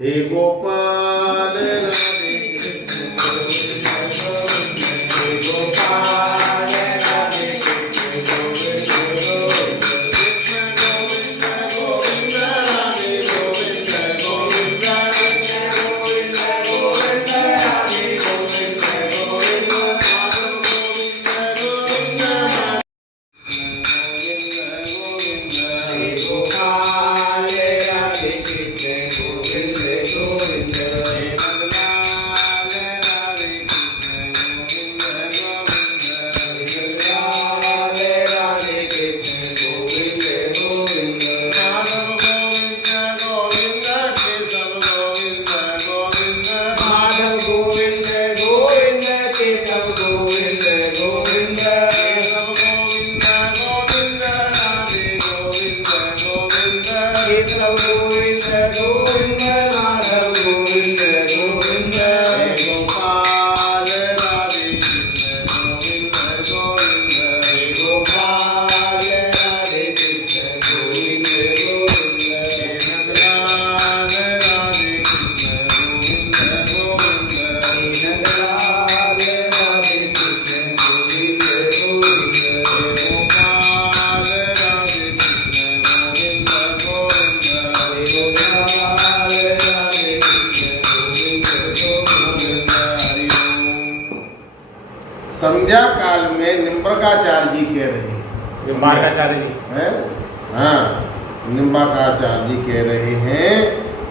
हे गोपाल राधे कृष्ण हे गोपाल राधे कृष्ण गोविंद गोविंद राधे गोविंद गोविंद कृष्ण गोविंद गोविंद राधे गोविंद गोविंद माधव गोविंद गोविंद हे गोपाल राधे कृष्ण गोविंद गोविंद हे नंदलाल राधे कृष्ण गोविंद गोविंद माधव गोविंद गोविंद केशव गोविंद गोविंद माधव गोविंद गोविंद केशव गोविंद गोविंद राधे गोविंद गोविंद गोपाल राधे कृष्ण गोविंद गोविंद हे गोपाल राधे कृष्ण गोविंद गोविंद हे नंदलाल राधे कृष्ण गोविंद गोविंद हे गोपाल राधे कृष्ण गोविंद गोविंद हे गोपाल राधे कृष्ण गोविंद गोविंद हरि ओम। संध्या काल में निम्बरकाचार्य जी कह रहे हैं निम्बार्काचार्य जी हैं? हाँ, निम्बार्काचार्य जी कह रहे हैं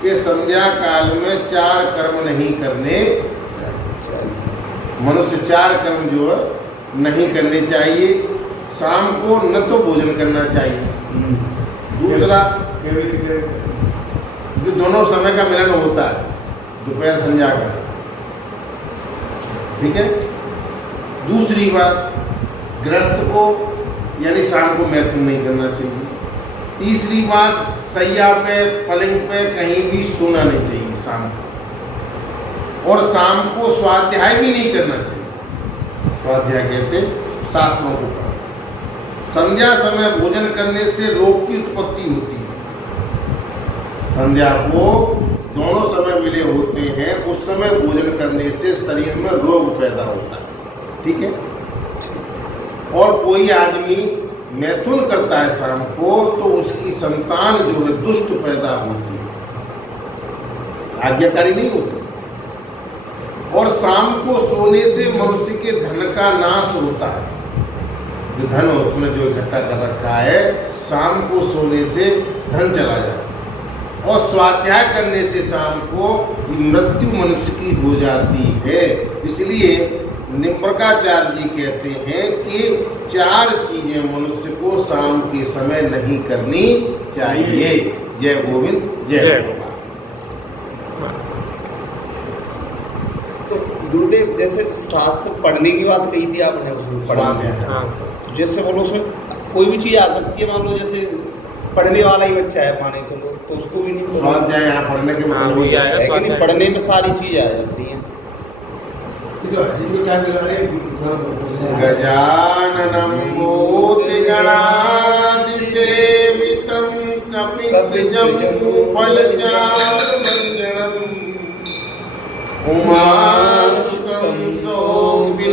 कि संध्या काल में 4 कर्म नहीं करने, मनुष्य 4 कर्म जो है नहीं करने चाहिए। शाम को न तो भोजन करना चाहिए, दूसरा जो दोनों समय का मिलन होता है, दोपहर संध्या का, ठीक है। दूसरी बात, गृहस्थ को यानी शाम को मैथुन नहीं करना चाहिए। तीसरी बात, सैया पे पलंग पे कहीं भी सोना नहीं चाहिए शाम को, और शाम को स्वाध्याय भी नहीं करना चाहिए। स्वाध्याय कहते शास्त्रों को पढ़ो। संध्या समय भोजन करने से रोग की उत्पत्ति होती है। संध्या को दोनों समय मिले होते हैं, उस समय भोजन करने से शरीर में रोग पैदा होता है, ठीक है। और कोई आदमी मैथुन करता है शाम को तो उसकी संतान जो है दुष्ट पैदा होती है, आज्ञाकारी नहीं होती। और शाम को सोने से मनुष्य के धन का नाश होता है। जो धन उसमें जो इकट्ठा कर रखा है, शाम को सोने से धन चला जाता है। और स्वाध्याय करने से शाम को मृत्यु मनुष्य की हो जाती है। इसलिए निम्बरकाचार्य जी कहते हैं कि 4 चीजें मनुष्य को शाम के समय नहीं करनी चाहिए। जय गोविंद जय गोपाल। तो गुरुदेव, जैसे शास्त्र पढ़ने की बात कही थी आपने, उसमें पढ़ा हाँ जैसे बोलो उसमें कोई भी चीज आ सकती है। मान लो जैसे पढ़ने वाला ही बच्चा है, माने चलो, तो उसको भी नहीं स्वाध्याय यहाँ पढ़ने के हाँ, मतलब वही ये आएगा। है। लेकिन पढ़ने में सारी चीज आ जाती हैं। गजाननं भूतिगणादिसेवितं कपित्थजम्बूफलचारुभञ्जनम् उमासुतं शोकविनाशकारिकं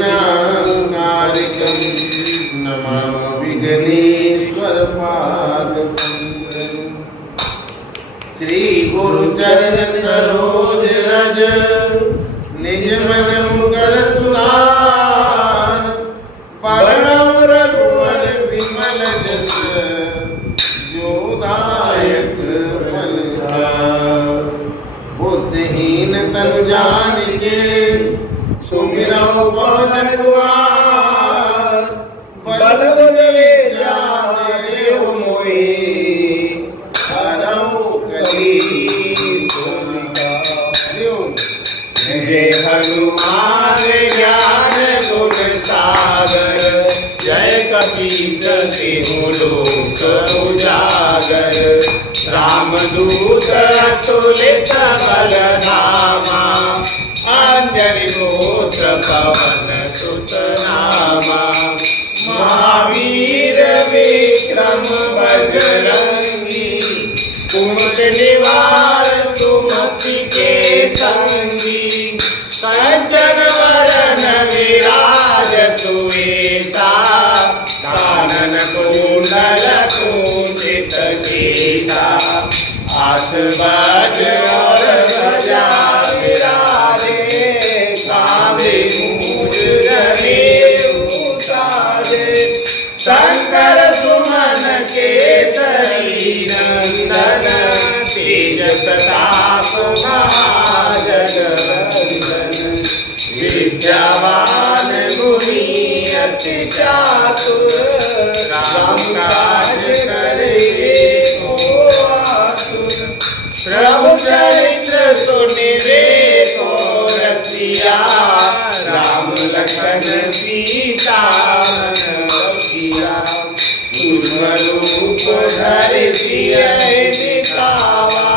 नमामि विघ्नेश्वरपादपङ्कजम्। श्री गुरुचरण सरोज रज निज मन मुकर सुधार परम रघुवर विमल जस जो दायक फलचार। बुद्धिहीन तनु जानिके सुमिरौ पवन कुमार बल दे जादेव मोहि हरौ कलीस जय हनुमान ज्ञान गुण सागर जय कपीस तिहु लोक उजागर रामदूत अतुलित बल धामा अंजनी पुत्र पवन सुत नामा महावीर विक्रम बजरंगी कुमत निवार सुमति कार्तिके संगी कंचन वरन विराज सुवेशा कानन कुंडल कुंचित केसा हाथ वज्र और ध्वजा विराजे कांधे मूंज जनेऊ साजे शंकर सुमन केसरी नंदन तेज प्रताप महाजगवंदन विद्यावान गुणी अति चातुर राम काज करे को आतुर प्रभु चरित्र सुनिवे को रसिया राम लखन सीता रूप धरि सियहि दिखावा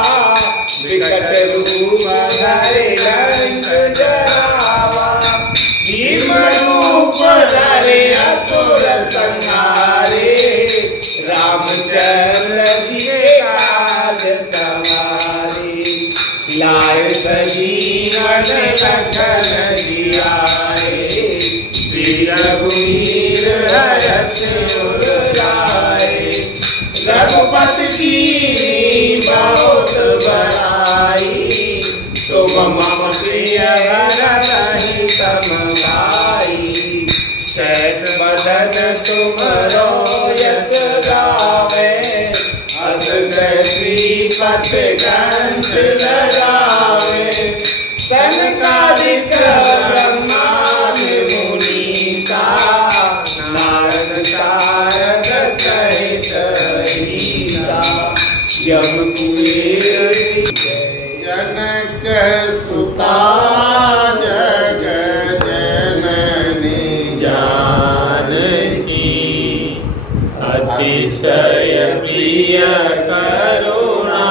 विकट रूप धरि लंक जरावा भीम रूप धरि असुर संहारे रामचंद्र जी के काज सवारे लाए सजीवन लखन जियाए श्री रघुवीर हरष उर लाए रघुपति की बहुत बड़ाई तुम मम प्रिय भरहि तम भाई शेष बदन तुमरो यश गावे अस श्रीपत कंठ लगावे सनकादिक ब्रह्मादि मुनीसा नारद सारद सहित ईसा यम कुबेर जनक सुता जग जननी जानकी अतिशय प्रिय करुणा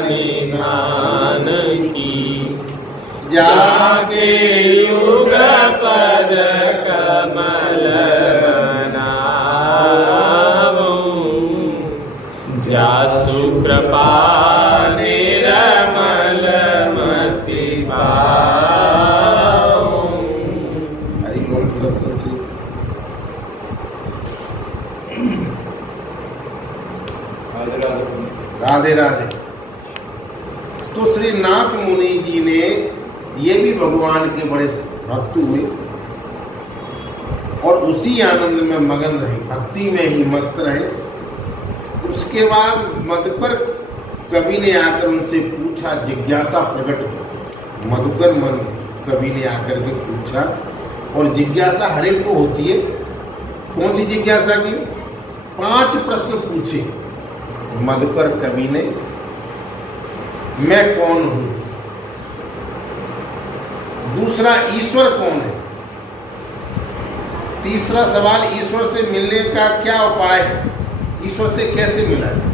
निधान की जाके युग पद कमल बनावो जासु कृपा निरमल मति पाओ। हरि ओम तत्सत श्री। राधे राधे। तो श्री नाथ मुनि जी ने ये भी भगवान के बड़े भक्त हुए और उसी आनंद में मगन रहे, भक्ति में ही मस्त रहे। उसके बाद मधुकर कवि ने आकर उनसे पूछा, जिज्ञासा प्रकट की। मधुकर मन कवि ने आकर के पूछा, और जिज्ञासा हर एक को होती है। कौन सी जिज्ञासा की? 5 प्रश्न पूछे मधुकर कवि ने। मैं कौन हूं? दूसरा, ईश्वर कौन है? तीसरा सवाल, ईश्वर से मिलने का क्या उपाय है? ईश्वर से कैसे मिला जाए?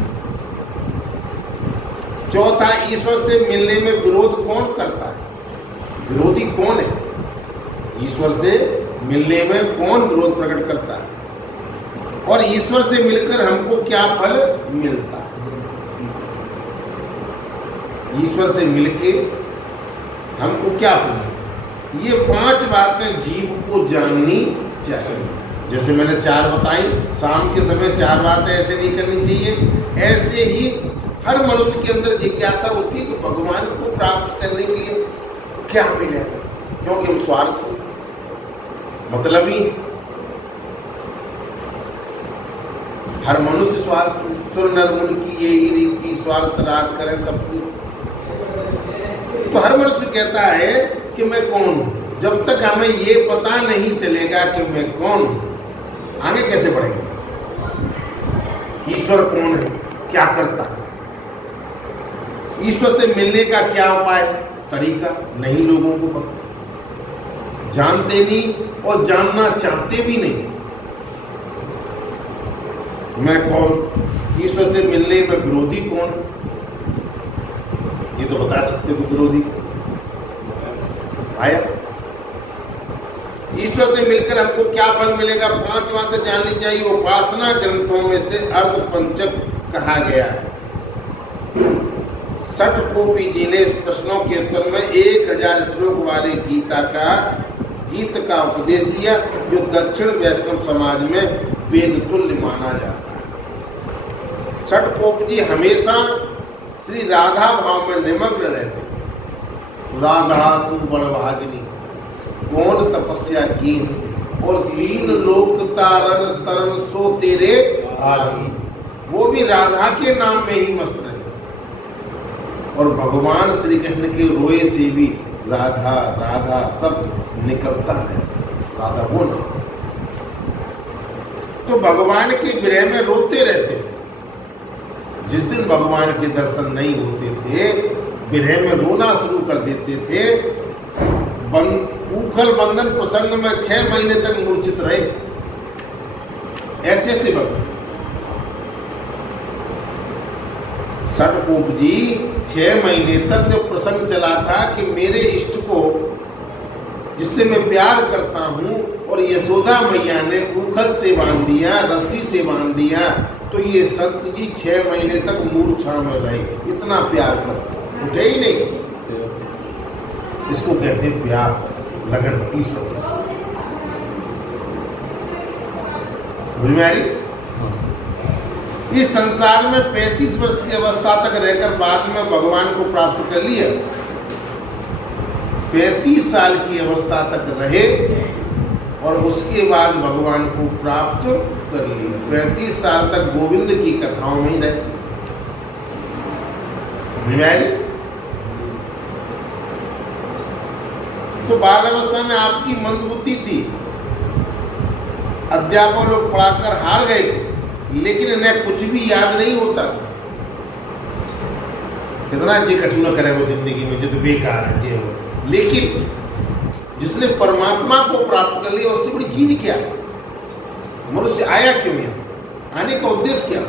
चौथा, ईश्वर से मिलने में विरोध कौन करता है? विरोधी कौन है? ईश्वर से मिलने में कौन विरोध प्रकट करता है? और ईश्वर से मिलकर हमको क्या फल मिलता है? ईश्वर से मिलके हमको क्या फल मिलता है? ये 5 बातें जीव को जाननी चाहिए। जैसे मैंने 4 बताई, शाम के समय 4 बातें ऐसे नहीं करनी चाहिए। ऐसे ही हर मनुष्य के अंदर जिज्ञासा होती है कि भगवान को प्राप्त करने के लिए क्या मिलेगा, क्योंकि हम स्वार्थ मतलब ही हर मनुष्य स्वार्थ, सुर नर मुनि की यही रीति स्वार्थ राग करे सब कुछ। तो हर मनुष्य कहता है कि मैं कौन हूं। जब तक हमें ये पता नहीं चलेगा कि मैं कौन हूं, आगे कैसे बढ़ेंगे? ईश्वर कौन है, क्या करता है, ईश्वर से मिलने का क्या उपाय है, तरीका नहीं लोगों को पता, जानते नहीं और जानना चाहते भी नहीं। मैं कौन, ईश्वर से मिलने में विरोधी कौन, ये तो बता सकते हो विरोधी आया। ईश्वर से मिलकर हमको क्या फल मिलेगा? 5 बातें जाननी चाहिए। उपासना ग्रंथों में से अर्ध पंचक कहा गया है। षटकोपी जी ने इस प्रश्नों के उत्तर में 1000 श्लोक वाले गीत का उपदेश दिया, जो दक्षिण वैष्णव समाज में वेद तुल्य माना जाता है। षटकोप जी हमेशा श्री राधा भाव में निमग्न रहते थे। राधा तू बड़भागिनी, कौन तपस्या की, और लीन लोक तारन तरन सो तेरे आगी। वो भी राधा के नाम में ही मस्त रहे। और भगवान श्री कृष्ण के रोए से भी राधा राधा शब्द निकलता है। राधा वो ना, तो भगवान के विरह में रोते रहते थे। जिस दिन भगवान के दर्शन नहीं होते थे, विरह में रोना शुरू कर देते थे। उखल बंधन प्रसंग में 6 महीने तक मूर्छित रहे। ऐसे से भक्त षटकोप जी 6 महीने तक जब प्रसंग चला था कि मेरे इष्ट को, जिससे मैं प्यार करता हूं, और यशोदा मैया ने उखल से बांध दिया, रस्सी से बांध दिया, तो ये संत जी 6 महीने तक मूर्छा में रहे। इतना प्यार करते, उठे ही नहीं। इसको कहते हैं प्यार, लगन, ईश्वर। समझ में आ रही? इस संसार में 35 वर्ष की अवस्था तक रहकर बाद में भगवान को प्राप्त कर लिया। 35 साल की अवस्था तक रहे और उसके बाद भगवान को प्राप्त कर लिया। 35 साल तक गोविंद की कथाओं में ही रहे। समझ में आ रही? तो बाल अवस्था में आपकी मंदबुद्धि थी। अध्यापक लोग पढ़ाकर हार गए थे, लेकिन इन्हें कुछ भी याद नहीं होता था। कितना जी कठिन करे वो जिंदगी में, जो तो बेकार है जी वो। लेकिन जिसने परमात्मा को प्राप्त कर लिया, उससे बड़ी चीज क्या है? मनुष्य आया क्यों है? आने का उद्देश्य क्या?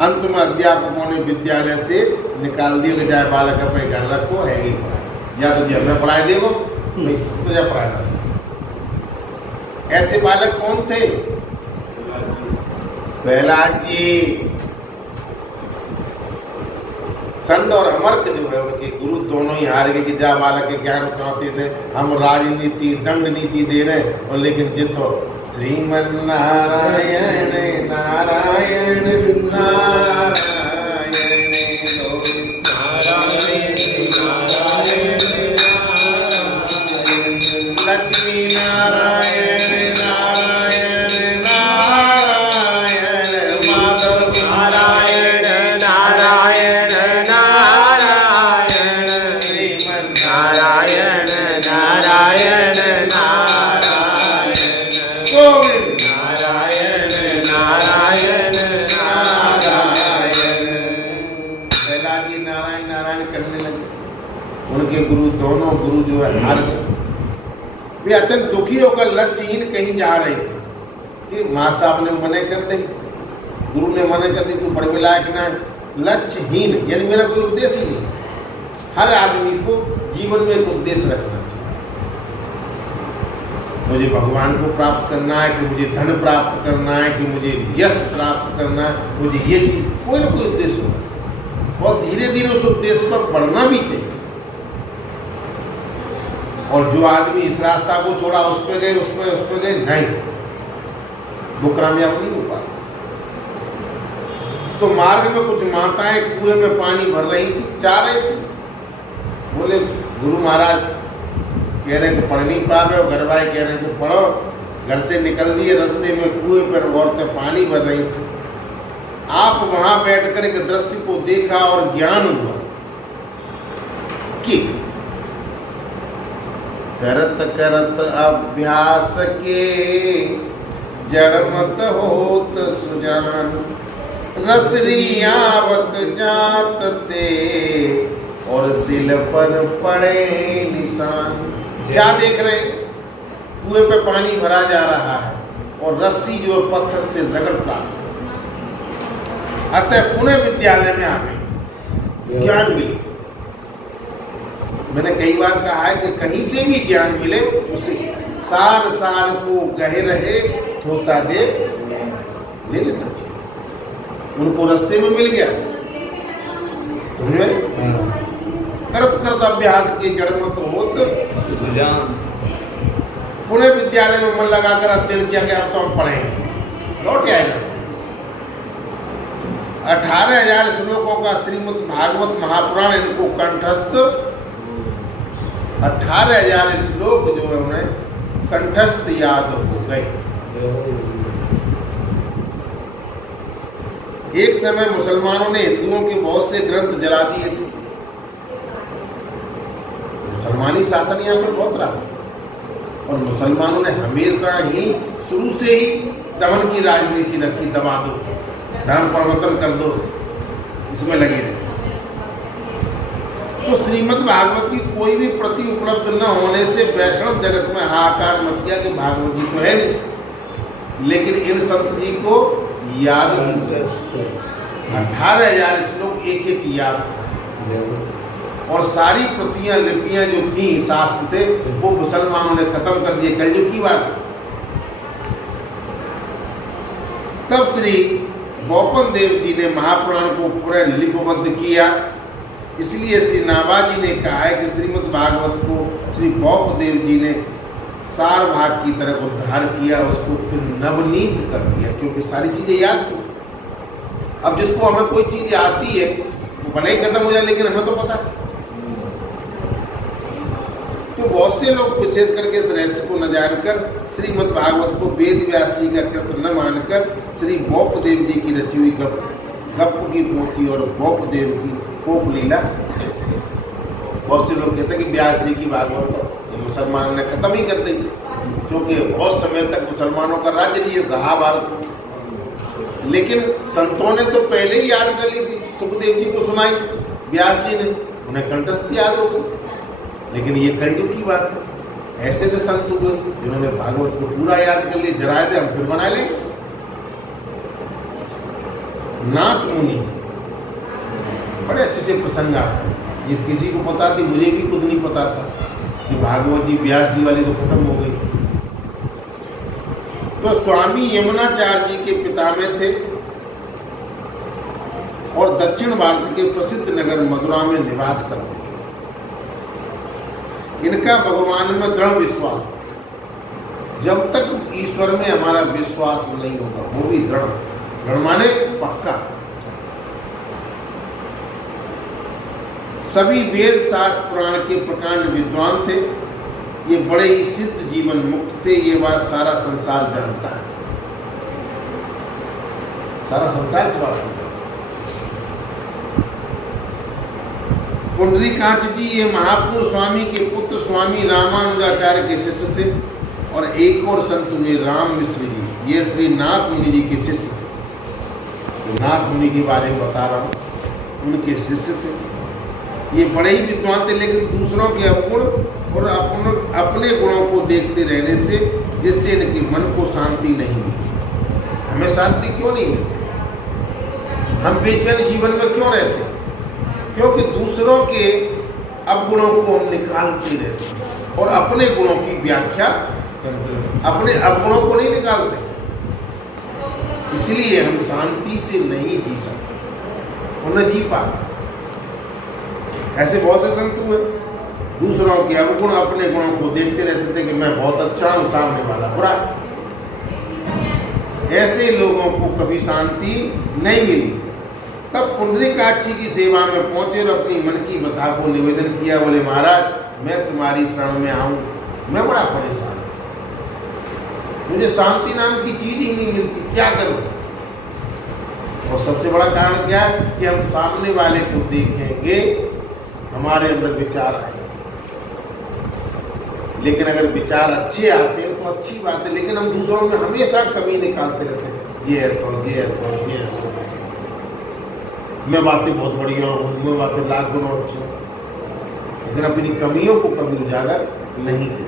अंत में अध्यापकों ने विद्यालय से निकाल दिया कि जाए बालक अपने घर रखो, है ही पढ़ाई, या तो जी हमें पढ़ाई देगो, तो जा पढ़ाना सीखो। ऐसे बालक कौन थे? प्रहलाद जी, संत और अमर्क जो है उनके गुरु दोनों ही हार गए कि जा बालक के ज्ञान कहते थे, हम राजनीति दंड नीति दे रहे, और लेकिन जितो श्रीमन नारायण नारायण नारायण लक्ष्मी नारायण नारायण नारायण माधव नारायण नारायण नारायण श्रीमन नारायण नारायण नारायण गोविंद नारायण नारायण नारायण। प्रहलाद जी नारायण नारायण करने लगे। उनके गुरु, दोनों गुरु जो है हार गए। वे अत्यंत दुखी होकर लक्ष्यहीन कहीं जा रहे थे कि माँ साहब ने मने कर दी, गुरु ने मने कर दी, तू पढ़ने लायक ना है। लक्ष्यहीन यानी मेरा कोई उद्देश्य नहीं। हर आदमी को जीवन में एक उद्देश्य रखना चाहिए। मुझे भगवान को प्राप्त करना है, कि मुझे धन प्राप्त करना है, कि मुझे यश प्राप्त करना है, मुझे ये चीज, कोई ना कोई उद्देश्य होगा। और धीरे धीरे उस उद्देश्य पर बढ़ना भी चाहिए। और जो आदमी इस रास्ता को छोड़ा, उस पे गए, उस पे गए, नहीं, वो कामयाब नहीं हो पाता। तो मार्ग में कुछ माताएं कुएं में पानी भर रही थी, जा रहे थे। बोले गुरु महाराज कह रहे कि पढ़ नहीं पा गए, घर वाले कह रहे कि पढ़ो। घर से निकल दिए, रास्ते में कुएं पर औरतें पानी भर रही थी। आप वहां बैठकर एक दृश्य को देखा और ज्ञान हुआ कि करत करत अभ्यास के जड़मत होत सुजान, रसरी आवत जात से और दिल पर पड़े निशान। क्या देख रहे? कुएं पे पानी भरा जा रहा है और रस्सी जो पत्थर से रगड़ प्राप्त। अतः पुनः विद्यालय में आ गए, ज्ञान मिले। मैंने कई बार कहा है कि कहीं से भी ज्ञान मिले, उसे सार सार को गहे रहे, होता दे ले लेना चाहिए। उनको रास्ते में मिल गया। समझे? करत करत अभ्यास के जड़ में तो होत सुजान। पुणे विद्यालय में मन लगाकर अध्ययन किया कि अब तो हम पढ़ेंगे, लौट के आए। 18,000 श्लोकों का श्रीमद् भागवत महापुराण इनको कंठस्थ, 18,000 श्लोक जो है उन्हें कंठस्थ याद हो गए। एक समय मुसलमानों ने हिंदुओं के बहुत से ग्रंथ जला दिए थे। मुसलमानी शासन यहाँ पर बहुत रहा और मुसलमानों ने हमेशा ही शुरू से ही दमन की राजनीति रखी, दबा दो, धर्म परिवर्तन कर दो, इसमें लगे रहे। तो श्रीमद् भागवत की कोई भी प्रति उपलब्ध न होने से वैष्णव जगत में हाहाकार मच गया कि भागवत जी तो है नहीं, लेकिन इन संत जी को याद नहीं। 18,000 श्लोक एक एक याद था और सारी प्रतियां लिपियां जो थी, शास्त्र थे, वो मुसलमानों ने खत्म कर दिए। कलयुग की बात। तब श्री गौपन देव जी ने महापुराण को पूरा लिपिबद्ध किया। इसलिए श्री नाभाजी ने कहा है कि श्रीमद् भागवत को श्री गौप देव जी ने सार भाग की तरह उद्धार किया, उसको फिर नवनीत कर दिया, क्योंकि सारी चीजें याद थी। अब जिसको हमें कोई चीज आती है वो भले ही खत्म हो जाए, लेकिन हमें तो पता है। तो बहुत से लोग विशेष करके इस रहस्य को न जानकर श्रीमद् भागवत को वेद व्यास जी का कृत न मानकर श्री गौप देव जी की रची हुई गप की पोथी और गौप देव की कोप लीला, बहुत से लोग कहते हैं कि व्यास जी की भागवत तो मुसलमानों ने खत्म ही कर दी, क्योंकि बहुत समय तक मुसलमानों का राज्य नहीं रहा भारत। लेकिन संतों ने तो पहले ही याद कर ली थी, सुखदेव जी को सुनाई, व्यास जी ने, उन्हें कंठस्थ याद हो गई। लेकिन ये कलयुग की बात है, ऐसे से संत हुए जिन्होंने भागवत को पूरा याद कर लिया। जरा दे हम फिर बना लेंगे। नाथ मुनि बड़े अच्छे अच्छे प्रसंग आते हैं, ये किसी को पता थी, मुझे भी खुद नहीं पता था कि भागवत जी व्यास जी वाली तो खत्म हो गई। तो स्वामी यमुनाचार्य जी के पिता में थे और दक्षिण भारत के प्रसिद्ध नगर मथुरा में निवास करते। इनका भगवान में दृढ़ विश्वास, जब तक ईश्वर में हमारा विश्वास नहीं होगा, वो भी दृढ़, दृढ़ माने पक्का। सभी वेद शास्त्र पुराण के प्रकांड विद्वान थे। ये बड़े ही सिद्ध जीवन मुक्त थे, ये बात सारा संसार जानता है, सारा संसार इस बात को। पुंडरीकाक्ष जी ये महापुरुष स्वामी के पुत्र स्वामी रामानुजाचार्य के शिष्य थे और एक और संत हुए राम मिश्र जी, ये श्री नाथ मुनि जी के शिष्य थे। तो नाथ मुनि के बारे में बता रहा हूँ, उनके शिष्य थे। ये बड़े ही विद्वान थे, लेकिन दूसरों के अवगुण और अपने गुणों को देखते रहने से जिससे इनके मन को शांति नहीं मिली। हमें शांति क्यों नहीं मिलती? हम बेचैन जीवन में क्यों रहते हैं? क्योंकि दूसरों के अवगुणों को हम निकालते रहते हैं और अपने गुणों की व्याख्या अपने अवगुणों को नहीं निकालते। इसलिए हम शांति से नहीं जी सकते और न जी पाते। ऐसे बहुत से संत हुए, दूसरों के अवगुण अपने गुणों को देखते रहते थे कि मैं बहुत अच्छा हूं, सामने वाला बुरा। ऐसे लोगों को कभी शांति नहीं मिली। तब पुंडरीकाक्ष की सेवा में पहुंचे और अपनी मन की बता को निवेदन किया। बोले महाराज, मैं तुम्हारी शरण में आऊं, मैं बड़ा परेशान हूं, मुझे शांति नाम की चीज ही नहीं मिलती, क्या करूं? और सबसे बड़ा कारण क्या है कि हम सामने वाले को देखेंगे, हमारे अंदर विचार आएंगे। लेकिन अगर विचार अच्छे आते हैं तो अच्छी बात है, लेकिन हम दूसरों में हमेशा कमी निकालते रहते हैं। ये ऐसा, ये ऐसा, ये ऐसा, मैं बातें बहुत बढ़िया हूँ, मैं बातें लाख गुना अच्छी हूँ, लेकिन अपनी कमियों को कभी उजागर नहीं की।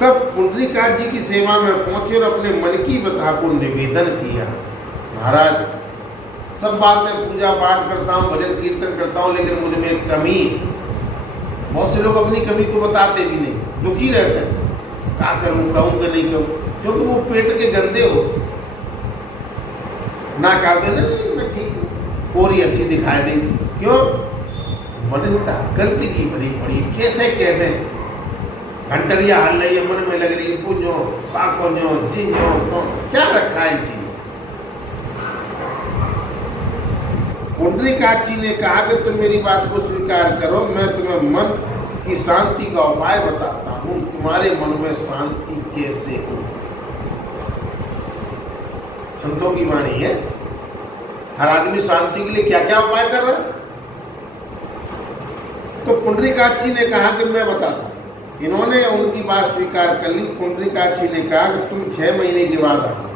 तब पुंडरीकाक्ष जी की सेवा में पहुंचे और अपने मन की बता को निवेदन किया। महाराज, सब बातें पूजा पाठ करता हूँ, भजन कीर्तन करता हूँ, लेकिन मुझ में एक कमी है। बहुत से लोग अपनी कमी को बताते भी नहीं, दुखी रहते हैं, क्या करूँ, कहूँ कि नहीं कहूँ, क्योंकि वो पेट के गंदे होते। ना कर देना, नहीं मैं ठीक हूँ, पूरी हंसी दिखाई देगी। क्यों? मनता गलती की भरी पड़ी, कैसे कह दें, घंटरिया हल रही है, मन में लग रही है पूजो पाकोजो जिंजो, तो क्या रखा है जी। पुंडरीकाक्षी ने कहा कि तुम मेरी बात को स्वीकार करो, मैं तुम्हें मन की शांति का उपाय बताता हूं, तुम्हारे मन में शांति कैसे हो। संतों की वाणी है, हर आदमी शांति के लिए क्या क्या उपाय कर रहा है। तो पुंडरीकाक्षी ने कहा कि मैं बताता हूं। इन्होंने उनकी बात स्वीकार कर ली। पुंडरीकाक्षी ने कहा कि तुम 6 महीने के बाद आओ।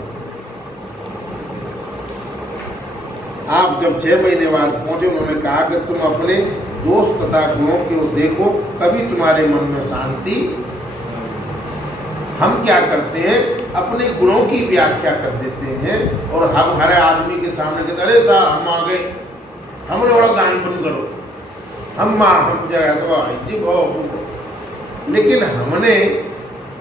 आप जब 6 महीने बाद पहुंचे, उन्होंने कहा कि तुम अपने दोष तथा गुणों को देखो, तभी तुम्हारे मन में शांति। हम क्या करते हैं, अपने गुणों की व्याख्या कर देते हैं और हम हर आदमी के सामने कहते अरे साहब हम आ गए, हमने बड़ा दान पुण्य करो, हम लेकिन हमने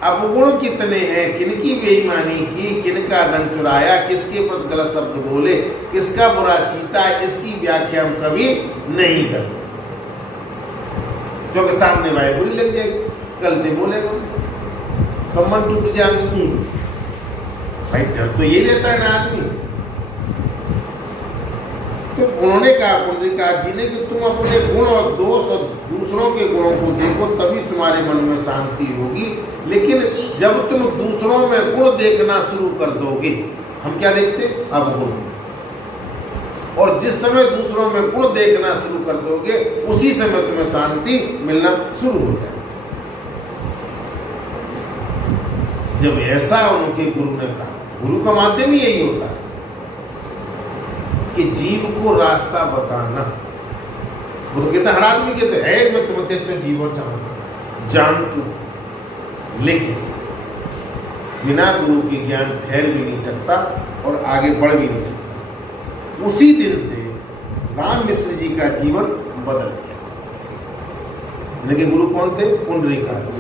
अवगुण कितने हैं, किनकी बेईमानी की, किनका धन चुराया, किसके प्रति गलत शब्द बोले, किसका बुरा चीता, इसकी व्याख्या हम कभी नहीं करते। जो कि सामने भाई बुरी लग जाएगी, गलती बोलेगा, संबंध टूट जाएंगे। भाई डर तो ये रहता है ना आदमी। तो उन्होंने कहा पुंडरीकाक्ष जी ने कि तुम अपने गुण और दोष और दूसरों के गुणों को देखो, तभी तुम्हारे मन में शांति होगी। लेकिन जब तुम दूसरों में गुण देखना शुरू कर दोगे, हम क्या देखते, अवगुण, और जिस समय दूसरों में गुण देखना शुरू कर दोगे, उसी समय तुम्हें शांति मिलना शुरू हो जाए। जब ऐसा उनके गुरु ने कहा, गुरु का माध्यम ही यही होता है कि जीव को रास्ता बताना। वो तो कहते हर आदमी कहते है मैं तुम्हें अच्छा जीवन चाहूँ जानतू, लेकिन बिना गुरु के ज्ञान ठहर भी नहीं सकता और आगे बढ़ भी नहीं सकता। उसी दिन से राम मिश्र जी का जीवन बदल गया। इनके गुरु कौन थे, पुंडरीकाक्ष।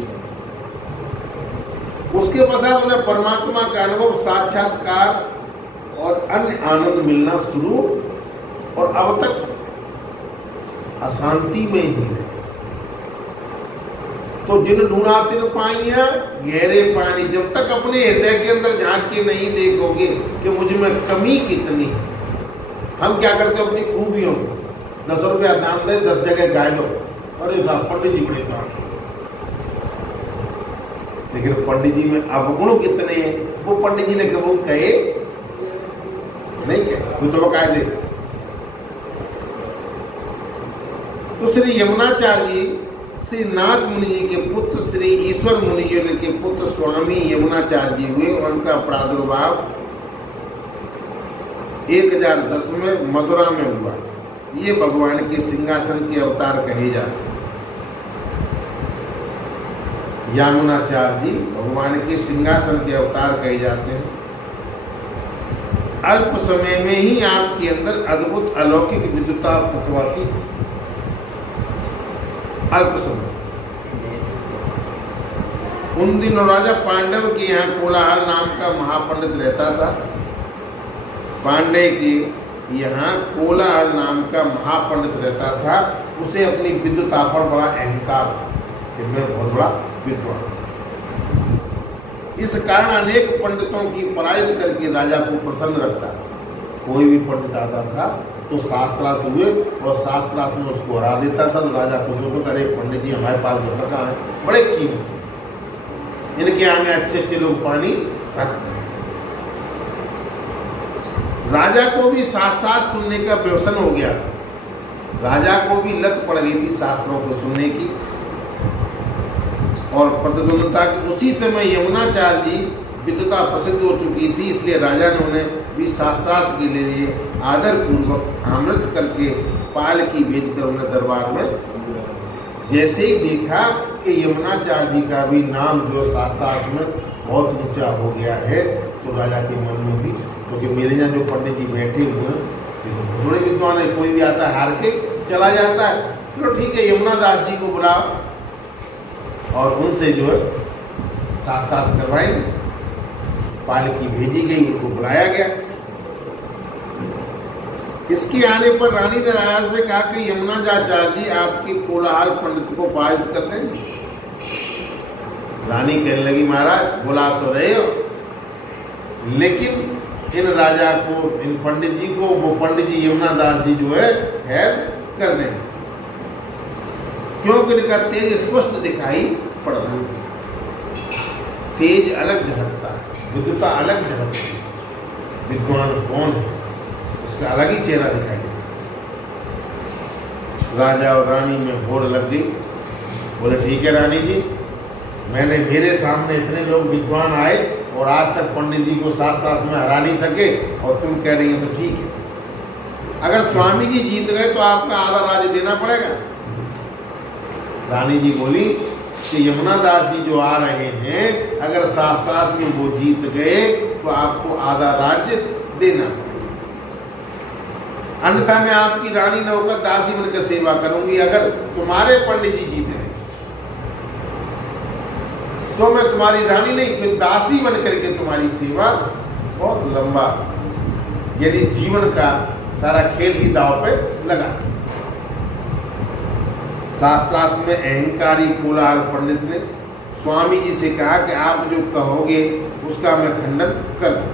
उसके पश्चात उन्हें परमात्मा का अनुभव, साक्षात्कार और अन्य आनंद मिलना शुरू, और अब तक अशांति में ही रहे। तो जिन ढूंढा तिन पाइया गहरे पानी, जब तक अपने हृदय के अंदर झांक के नहीं देखोगे कि मुझ में कमी कितनी है। हम क्या करते हो, अपनी खूबियों, 10 रुपया दान दे, 10 जगह गाय दो, अरे साहब पंडित जी बड़े काम। लेकिन पंडित जी में अवगुण कितने हैं, वो पंडित जी ने कभी कहे नहीं, कहे कोई तो बकाय दे। तो श्री यमुनाचार्य जी श्री नाथ मुनि जी के पुत्र, श्री ईश्वर मुनि जी के पुत्र स्वामी यमुनाचार्य जी हुए। उनका प्रादुर्भाव 1010 में मथुरा में हुआ। ये भगवान के सिंहासन के अवतार कहे जाते हैं। यमुनाचार्य जी भगवान के सिंहासन के अवतार कहे जाते हैं। अल्प समय में ही आपके अंदर अद्भुत अलौकिक विद्वता उठवाती। अल्प समय, उन दिनों राजा पांडव के यहाँ कोलाहल नाम का महापंडित रहता था। पांडे के यहाँ कोलाहल नाम का महापंडित रहता था। उसे अपनी विद्वता पर बड़ा अहंकार था कि मैं बहुत बड़ा विद्वान। इस कारण अनेक पंडितों की पराजित करके राजा को प्रसन्न रखता था। कोई भी पंडित आता था तो शास्त्रार्थ हुए और शास्त्रार्थ में उसको हरा देता था। तो राजा खुश होकर अरे पंडित जी हमारे पास जो कहाँ है, बड़े कीमती, इनके आगे अच्छे अच्छे लोग पानी रखते हैं। राजा को भी शास्त्रार्थ सुनने का व्यसन हो गया था। राजा को भी लत पड़ गई थी शास्त्रों को सुनने की और प्रतिद्वंदता की। उसी समय यमुनाचार्य जी विद्वता प्रसिद्ध हो चुकी थी, इसलिए राजा ने उन्हें भी शास्त्रार्थ के लिए आदर पूर्वक आमंत्रित करके पालकी भेजकर उन्हें दरबार में। जैसे ही देखा कि यमुनाचार्य जी का भी नाम जो शास्त्रार्थ में बहुत ऊंचा हो गया है, तो राजा के मन में भी, क्योंकि मेरे यहाँ जो पंडित जी बैठे हुए हैं ये बड़े विद्वान है, कोई भी आता है हार के चला जाता है, चलो ठीक है यमुना दास जी को बुलाओ और उनसे जो है शास्त्रार्थ करवाएंगे। पालकी भेजी गई, उनको बुलाया गया। इसके आने पर रानी ने राजा से कहा कि यमुनाचार्य जी आपकी कोलाहल पंडित को पारित कर देंगे। रानी कहने लगी महाराज बुला तो रहे हो, लेकिन इन राजा को, इन पंडित जी को, वो पंडित जी यमुनादास जी जो है खैर कर देंगे, क्योंकि इनका तेज स्पष्ट दिखाई पड़ रहा है। तेज अलग झलकता है, विद्युता अलग झलकती है। विद्वान कौन है उसका अलग ही चेहरा दिखाई देता है। राजा और रानी में होड़ लग गई। बोले ठीक है रानी जी, मैंने मेरे सामने इतने लोग विद्वान आए और आज तक पंडित जी को शास्त्रार्थ में हरा नहीं सके, और तुम कह रही हो तो ठीक है। अगर स्वामी जी जीत गए तो आपका आधा राज्य देना पड़ेगा। रानी जी बोली कि यमुनादास जी जो आ रहे हैं, अगर शास्त्रार्थ में वो जीत गए तो आपको आधा राज्य देना पड़ेगा, अन्यथा मैं आपकी रानी न होकर दासी बनकर सेवा करूंगी। अगर तुम्हारे पंडित जी जीत गए तो मैं तुम्हारी रानी नहीं, फिर दासी बन करके तुम्हारी सेवा। बहुत लंबा, यानी जीवन का सारा खेल ही दाव पे लगा। शास्त्रार्थ में अहंकारी कोलाहल पंडित ने स्वामी जी से कहा कि आप जो कहोगे उसका मैं खंडन कर दूं।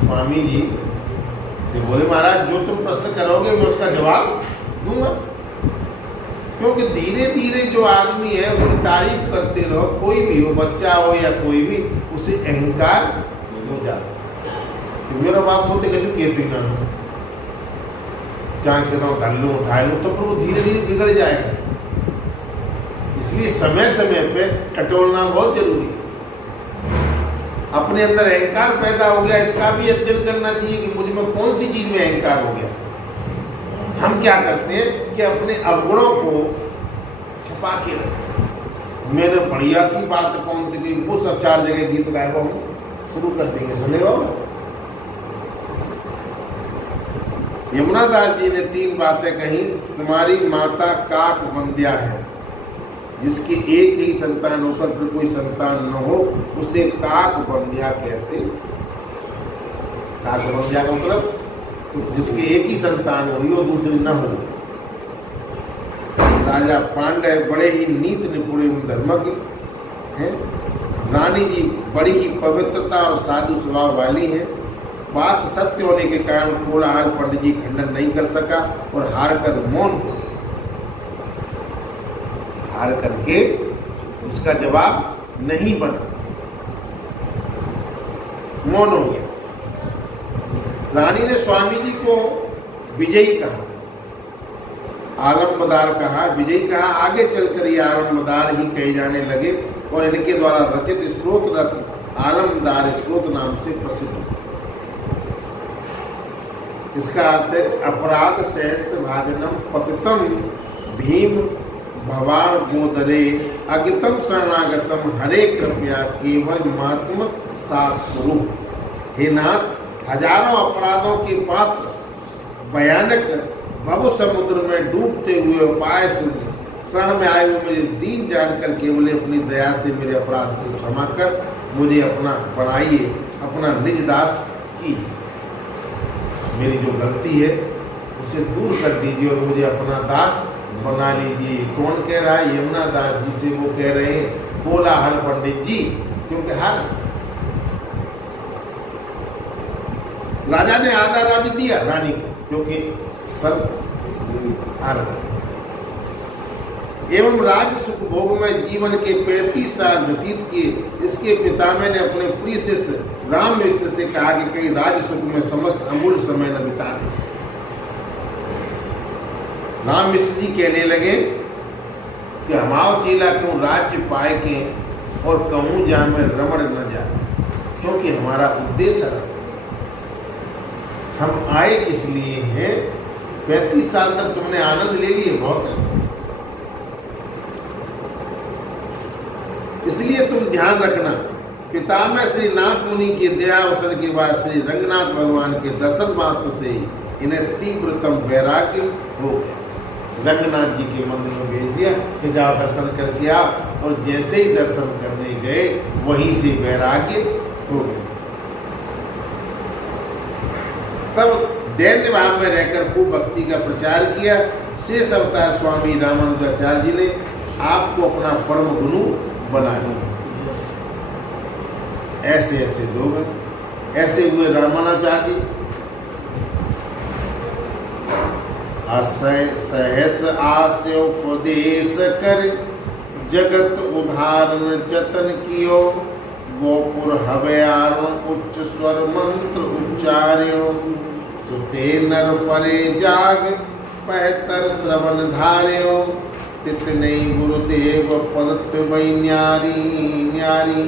स्वामी जी से बोले महाराज जो तुम प्रश्न करोगे मैं उसका जवाब दूंगा, क्योंकि धीरे धीरे जो आदमी है उसकी तारीफ करते रहो, कोई भी हो, बच्चा हो या कोई भी, उसे अहंकार हो जाता। मेरा बाप बोलते कभी कहते ना हो, चाहे कहता ढल लूँ उठा लूँ, तो फिर वो धीरे धीरे बिगड़ जाएगा। इसलिए समय समय पे टटोलना बहुत जरूरी है। अपने अंदर अहंकार पैदा हो गया, इसका भी अध्ययन करना चाहिए कि मुझ में कौन सी चीज में अहंकार हो गया। हम क्या करते हैं कि अपने अवगुणों को छुपा के रखते हैं। मैंने बढ़िया सी बात कौन थी, वो सब 4 जगह गीत गाए हुआ हूँ, शुरू कर देंगे, सुनेगा। यमुनादास जी ने 3 बातें कही। तुम्हारी माता काक बंध्या है, जिसकी एक ही संतान होकर फिर कोई संतान न हो उसे काक बंध्या कहते। काक बंध्या का मतलब जिसकी एक ही संतान हुई और दूसरी न हो। राजा पांडव बड़े ही नीत निपुण धर्म के हैं। रानी जी बड़ी ही पवित्रता और साधु स्वभाव वाली है। बात सत्य होने के कारण कोलाहल पंडित जी खंडन नहीं कर सका और हार कर मौन, हार करके उसका जवाब नहीं बना, मौन हो गया। रानी ने स्वामी जी को विजयी कहा, आलमबदार कहा, विजयी कहा। आगे चलकर ये आलमबदार ही कहे जाने लगे और इनके द्वारा रचित स्रोत रत्न आलमदार स्रोत नाम से प्रसिद्ध हुआ। इसका अर्थ है अपराध सहस्र भाजनम पतितम भीम भवान गोदरे अगितम शरणागतम हरे कृपया केवल महात्म सात स्वरूप। हे नाथ, हजारों अपराधों के पात्र भयानक भव समुद्र में डूबते हुए उपाय शरण में आए हुए मुझे दीन जानकर केवल अपनी दया से मेरे अपराध को क्षमा कर मुझे अपना बनाइए, अपना निज दास कीजिए। मेरी जो गलती है उसे दूर कर दीजिए और मुझे अपना दास बना लीजिए। कौन कह रहा है? यमुनादास जी से वो कह रहे हैं कोलाहल पंडित जी, क्योंकि हर राजा ने आधा राज्य दिया रानी को, क्योंकि सब हार एवं राज्य सुख भोग में जीवन के 35 साल व्यतीत किए। इसके पितामह ने अपने प्रिय शिष्य राम मिश्र से कहा कि कई राज्य सुख में समस्त अमूल्य समय न बिता दे। राम मिश्र जी कहने लगे कि हमाओ चीला क्यों राज्य पाए के और कहूँ जा में रमण न जा, क्योंकि हमारा उद्देश्य है, हम आए किस लिए हैं। 35 साल तक तुमने आनंद ले लिए, बहुत है, इसलिए तुम ध्यान रखना। पितामह श्री नाथ मुनि के दयावसन के बाद श्री रंगनाथ भगवान के दर्शन मात्र से इन्हें तीव्रतम वैराग्य हो गया। रंगनाथ जी के मंदिर में भेज दिया कि जाओ दर्शन करके आओ, और जैसे ही दर्शन करने गए वहीं से वैराग्य हो गया। तब दैन्य भाव में रहकर खूब भक्ति का प्रचार किया। शेष अवतार स्वामी रामानुजाचार्य जी ने आपको अपना परम गुरु बनाया। ऐसे ऐसे लोग हैं। ऐसे हुए रामानुजाचार्य जी। सहस आस्य उपदेश कर जगत उदाहरण जतन कियो, गोपुर हव्यारण उच्च स्वर मंत्र उच्चार्यो, सुते नर परे जाग पहतर श्रवण धार्यो, तितने गुरुदेव पदत वै न्यारी न्यारी,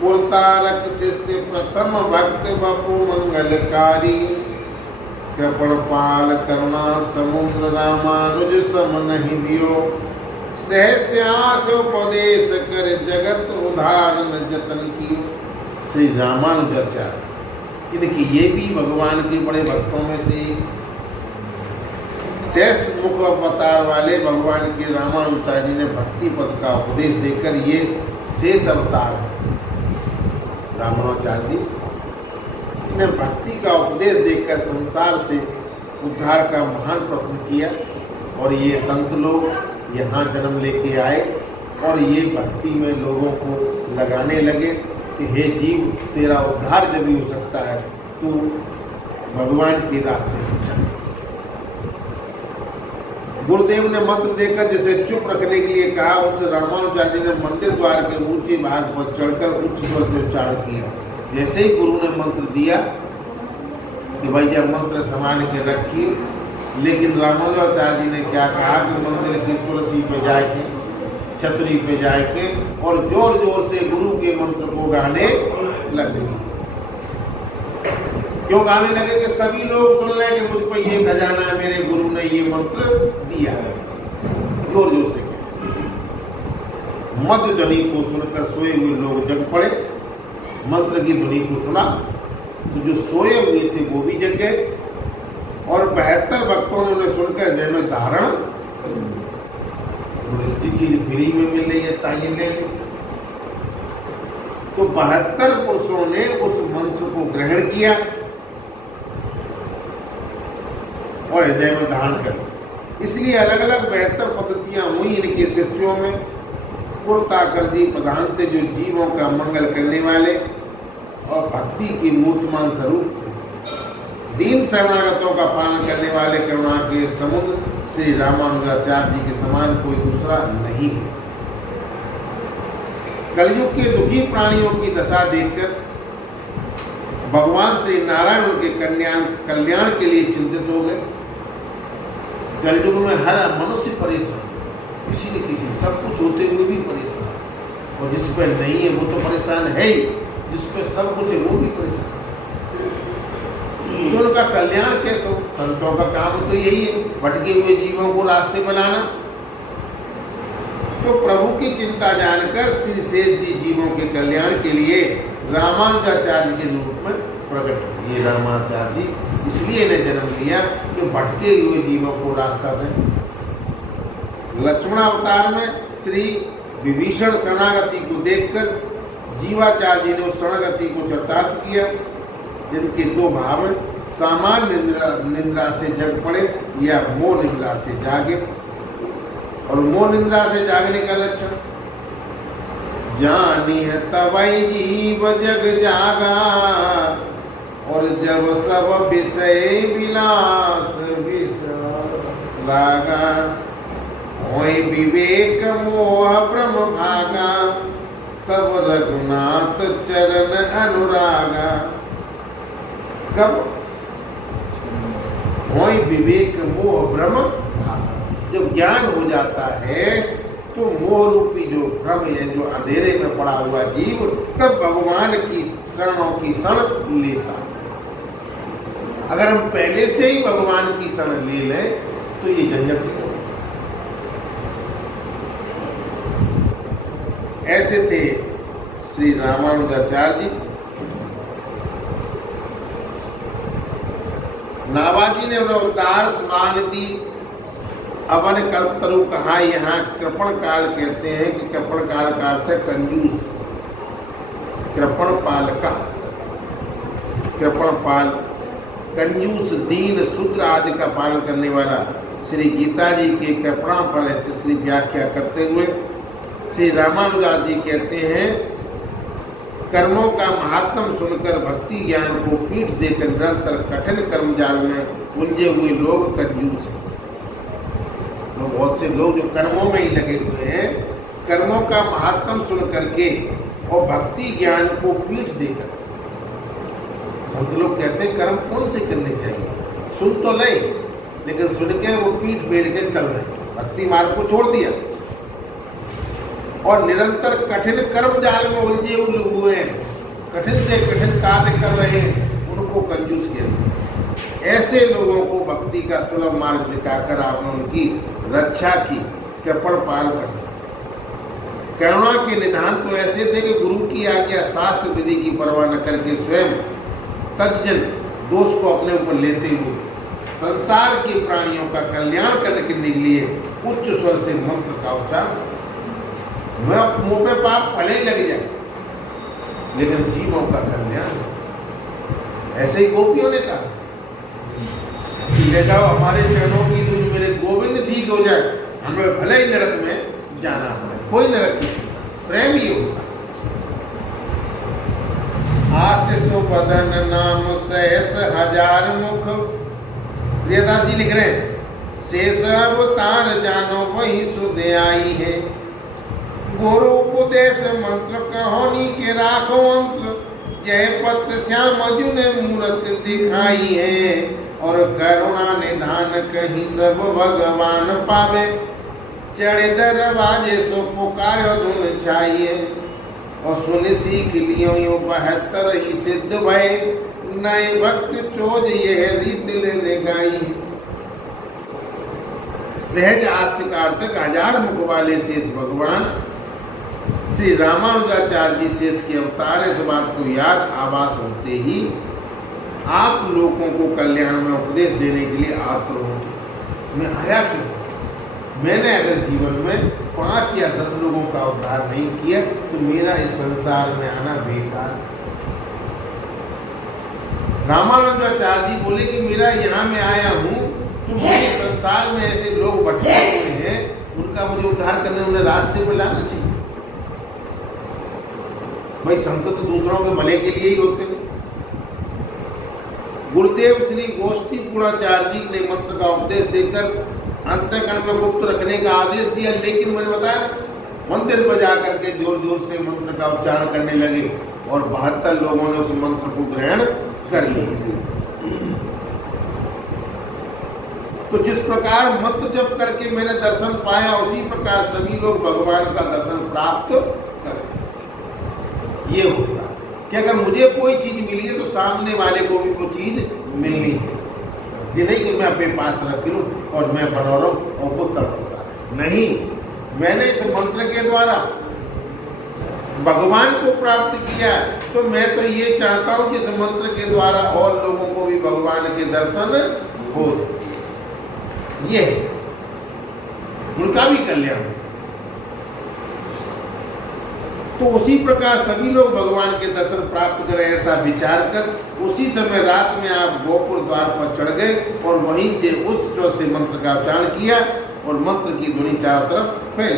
पुरतारक शिष्य प्रथम भक्त बपु मंगलकारी, कृपण पाल करुणा समुद्र रामानुज सम नहीं बियो, सहस्यास उपदेश कर जगत उदाहरण जतन कियो। श्री रामानुजाचार्य, इनकी ये भी भगवान के बड़े भक्तों में से शेष मुख अवतार वाले भगवान के रामानुजाचार्य जी ने भक्ति पद का उपदेश देकर ये शेष अवतार रामानुजाचार्य जी ने भक्ति का उपदेश देकर संसार से उद्धार का महान प्रयत्न किया। और ये संत लोग यहाँ जन्म लेके आए और ये भक्ति में लोगों को लगाने लगे कि हे जीव, तेरा उद्धार जब भी हो सकता है तू भगवान के रास्ते पर चल। गुरुदेव ने मंत्र देकर जिसे चुप रखने के लिए कहा, उस रामानुजाचार्य जी ने मंदिर द्वार के ऊंचे भाग पर चढ़कर उच्च स्वर से उच्चारण किया। जैसे ही गुरु ने मंत्र दिया कि भाई जब मंत्र संभाल के रखिए, लेकिन रामानुजाचार्य जी ने क्या कहा कि मंदिर की तुलसी पे जाके, छतरी पे जाके और जोर जोर से गुरु के मंत्र को गाने लगे। क्यों गाने लगे कि सभी लोग सुन लें कि मुझ पर ये खजाना है, मेरे गुरु ने ये मंत्र दिया है। जोर जोर से मध्य ध्वनि को सुनकर सोए हुए लोग जग पड़े। मंत्र की ध्वनि को सुना तो जो सोए हुए थे वो भी जग गए और 72 भक्तों ने उन्हें सुनकर हृदय में धारण, चीज फ्री में मिल रही है ताइए ले ली। तो 72 पुरुषों ने उस मंत्र को ग्रहण किया और हृदय में धारण कर। इसलिए अलग अलग 72 पद्धतियां हुई इनके शिष्यों में। पुरताकर जी प्रधान थे, जो जीवों का मंगल करने वाले और भक्ति की मूर्तिमान स्वरूप थे। दीन शरणागतों का पालन करने वाले करुणा के समुद्र श्री रामानुजाचार्य जी के समान कोई दूसरा नहीं है। कलयुग के दुखी प्राणियों की दशा देखकर भगवान श्री नारायण उनके कल्याण के लिए चिंतित हो गए। कलयुग में हर मनुष्य परेशान, किसी न किसी, सब कुछ होते हुए भी परेशान, और जिस पर नहीं है वो तो परेशान है ही, जिस पर सब कुछ है वो भी परेशान। तो उनका कल्याण कैसे? संतों का काम तो यही है, भटके हुए जीवों को रास्ते बनाना। तो प्रभु की चिंता जानकर श्री शेष जी जीवों के कल्याण के लिए रामानुजाचार्य के रूप में प्रकट हुए। रामानुजाचार्य जी इसलिए इन्हें जन्म लिया कि भटके हुए जीवों को रास्ता दें। लक्ष्मण अवतार में श्री विभीषण शरणागति को देखकर जीवाचार्य जी ने उस शरणागति को चरितार्थ किया, जिनके दो भाव हैं, सामान्य निंद्रा से जग पड़े या मोह निंद्रा से जागे। और मोह निंद्रा से जागने का लक्षण, जानी है तवै जीव जग जागा, और जब सब विषय विलास लागा, होय विवेक मोह ब्रह्म भागा, तब रघुनाथ चरण अनुरागा। कब? होय विवेक मोह ब्रह्म भागा, जब ज्ञान हो जाता है तो मोह रूपी जो भ्रम है, जो अंधेरे में पड़ा हुआ जीव, तब भगवान की शरणों की शरण लेता। अगर हम पहले से ही भगवान की शरण ले लें तो ये झंझट नहीं होगा। ऐसे थे श्री रामानुजाचार्य जी। नाभाजी ने उन्हें उतार सुनान दी। अपन कल्पतरु कहा, यहाँ कृपण काल कहते हैं कि कृपण काल का अर्थ है कंजूस, कृपण पाल का, कृपण पाल कंजूस, दीन, शूद्र आदि का पालन करने वाला श्री गीता जी के कृपणा फल तीसरी व्याख्या करते हुए श्री रामानुजाचार्य जी कहते हैं, कर्मों का महात्म सुनकर भक्ति ज्ञान को पीठ देकर निरंतर कठिन कर्म जाल में उलझे हुए लोग कंजूस हैं। तो बहुत से लोग जो कर्मों में ही लगे हुए हैं, कर्मों का महात्म सुन करके और भक्ति ज्ञान को पीठ देकर, संत लोग कहते हैं कर्म कौन से करने चाहिए, सुन तो ले, लेकिन सुन के वो पीठ फेर के चल रहे, भक्ति मार्ग को छोड़ दिया और निरंतर कठिन कर्म जाल में उलझे हुए हैं, कठिन से कठिन कार्य कर रहे हैं, उनको कंजूस कहते हैं। ऐसे लोगों को भक्ति का सुलभ मार्ग दिखाकर आपने उनकी रक्षा की, कृपण पाल कर। करुणा के निधान तो ऐसे थे कि गुरु की आज्ञा, शास्त्र विधि की परवाह न करके स्वयं तज्जन दोष को अपने ऊपर लेते हुए संसार के प्राणियों का कल्याण करने के लिए उच्च स्वर से मंत्र का उच्चारण। मुंह पे पाप भले ही लग जाए, लेकिन जीवों का कल्याण। ऐसे ही गोपियों ने कहा, ले जाओ हमारे चरणों की धूल, मेरे गोविंद ठीक हो जाए, हमें भले ही नरक में जाना पड़े, कोई नरक नहीं, प्रेम ही होता। आशीष बदन नाम सहस हजार मुख, प्रियदास जी लिख रहे हैं, शेष अवतार जानो वही सुध आई है, गुरु उपदेश मंत्र कहोनी के राखो अंत्र, जय पत श्याम अर्जुन मूर्त दिखाई है, और करुणा निधान कहीं सब भगवान पावे, चढ़े दरवाजे सो पुकारो धुन छाइए, और सुन सीख लियो यो 72 ही सिद्ध भय, नए भक्त चोज यह रीत लेने गाई। सहज आस्तिकार्थक हजार मुख वाले शेष भगवान श्री रामानुजाचार्य जी शेष के अवतार, इस बात को याद आभास होते ही आप लोगों को कल्याण में उपदेश देने के लिए आतुर होंगे। मैं आया क्यों? मैंने अगर जीवन में 5 या 10 लोगों का उद्धार नहीं किया तो मेरा इस संसार में आना बेकार। रामानुजाचार्य जी बोले कि मेरा यहाँ मैं आया हूँ तो मुझे संसार में ऐसे लोग भटके हुए हैं, उनका मुझे उद्धार करने, उन्हें रास्ते पर लाना चाहिए। भाई संत तो दूसरों के भले के लिए ही होते हैं। गुरुदेव श्री गोष्ठी पूर्णाचार्य जी ने मंत्र का उपदेश देकर अंतःकरण में गुप्त रखने का आदेश दिया, लेकिन मैंने बताया मंदिर पर जाकर के जोर जोर से मंत्र का उच्चारण करने लगे और 72 लोगों ने उस मंत्र को ग्रहण कर लिया। तो जिस प्रकार मंत्र जप करके मैंने दर्शन पाया, उसी प्रकार सभी लोग भगवान का दर्शन प्राप्त करें। ये होता कि अगर मुझे कोई चीज मिली है तो सामने वाले को भी वो चीज मिलनी चाहिए। ये नहीं कि मैं अपने पास रख लूं और मैं बना रहा हूं और वो तड़पता है। नहीं, मैंने इस मंत्र के द्वारा भगवान को प्राप्त किया, तो मैं तो ये चाहता हूं कि इस मंत्र के द्वारा और लोगों को भी भगवान के दर्शन हो, ये उनका भी कल्याण। तो उसी प्रकार सभी लोग भगवान के दर्शन प्राप्त करें, ऐसा विचार कर उसी समय रात में आप गोपुर द्वार पर चढ़ गए और वहीं से उच्च स्वर से मंत्र का उच्चारण किया और मंत्र की ध्वनि चारों तरफ फैल।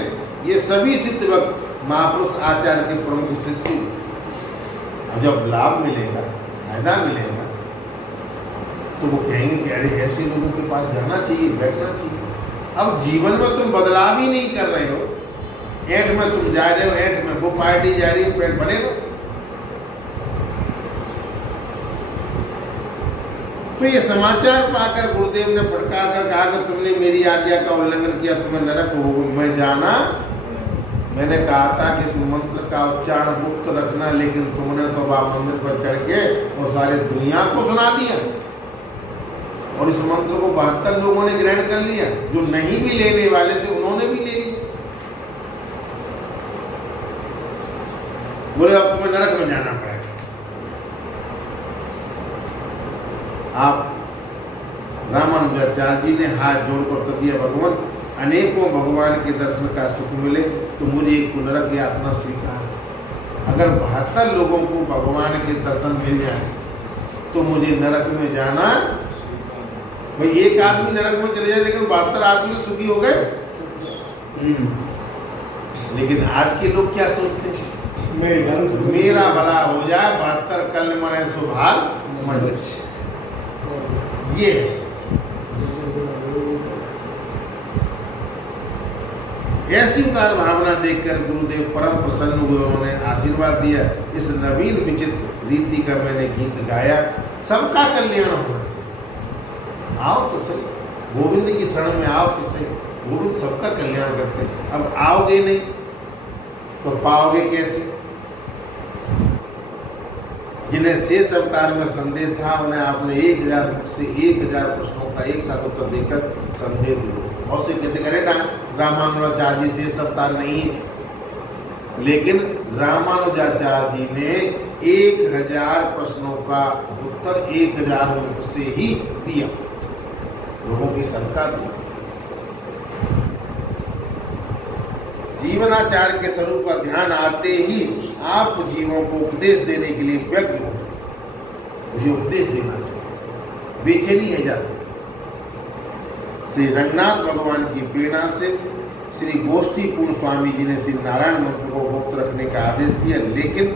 ये सभी सिद्ध भक्त महापुरुष आचार्य के प्रमुख शिष्य। अब जब लाभ मिलेगा, फायदा मिलेगा, तो वो कहेंगे कि अरे ऐसे लोगों के पास जाना चाहिए, बैठना चाहिए। अब जीवन में तुम बदलाव ही नहीं कर रहे हो, ऐठ में तुम जा रहे हो, ऐठ में वो पार्टी जा रही है, पेट बने रहो। तो ये समाचार पाकर गुरुदेव ने फटकार कर कहा कि तुमने मेरी आज्ञा का उल्लंघन किया, तुम्हें नरक हो मैं जाना। मैंने कहा था कि इस मंत्र का उच्चारण गुप्त रखना, लेकिन तुमने तो बाबा मंदिर पर चढ़ के और सारे दुनिया को सुना दिया और इस मंत्र को 72 लोगों ने ग्रहण कर लिया। जो नहीं भी लेने वाले थे उन्होंने भी ले लिया। बोले अब तुम्हें नरक में जाना पड़ेगा। आप रामानुजाचार्य जी ने हाथ जोड़कर तो दिया, भगवान अनेकों भगवान के दर्शन का सुख मिले तो मुझे एक नरक यातना स्वीकार है। अगर 72 लोगों को भगवान के दर्शन मिल जाए तो मुझे नरक में जाना। भाई एक आदमी नरक में चले जाए लेकिन 72 आदमी तो सुखी हो गए। लेकिन आज के लोग क्या सोचते हैं, मेरा भला हो जाए, 72 कल मरे सुभाल मर। ये है। ऐसी उदार भावना देखकर गुरुदेव परम प्रसन्न हुए, उन्होंने आशीर्वाद दिया। इस नवीन विचित्र रीति का मैंने गीत गाया, सबका कल्याण होना चाहिए। आओ तो सही, गोविंद की शरण में आओ तो सही, गोविंद सबका कल्याण करते हैं। अब आओगे नहीं तो पाओगे कैसे? जिन्हें शेष अवतार में संदेह था, उन्हें आपने 1000 से 1000 प्रश्नों का एक साथ उत्तर देकर संदेह दूर। बहुत से कहते करे ना रामानुजाचार्य जी शेष अवतार नहीं, लेकिन रामानुजाचार्य जी ने 1000 प्रश्नों का उत्तर 1000 मुख से ही दिया। लोगों की शंका थी। जीवनाचार्य के स्वरूप का ध्यान आते ही आप जीवों को उपदेश देने के लिए व्यग्र हो, मुझे उपदेश देना चाहिए, बेचैनी है जाती। श्री रंगनाथ भगवान की प्रेरणा से श्री गोष्ठी पूर्ण स्वामी जी ने श्री नारायण मंत्र को गुप्त रखने का आदेश दिया, लेकिन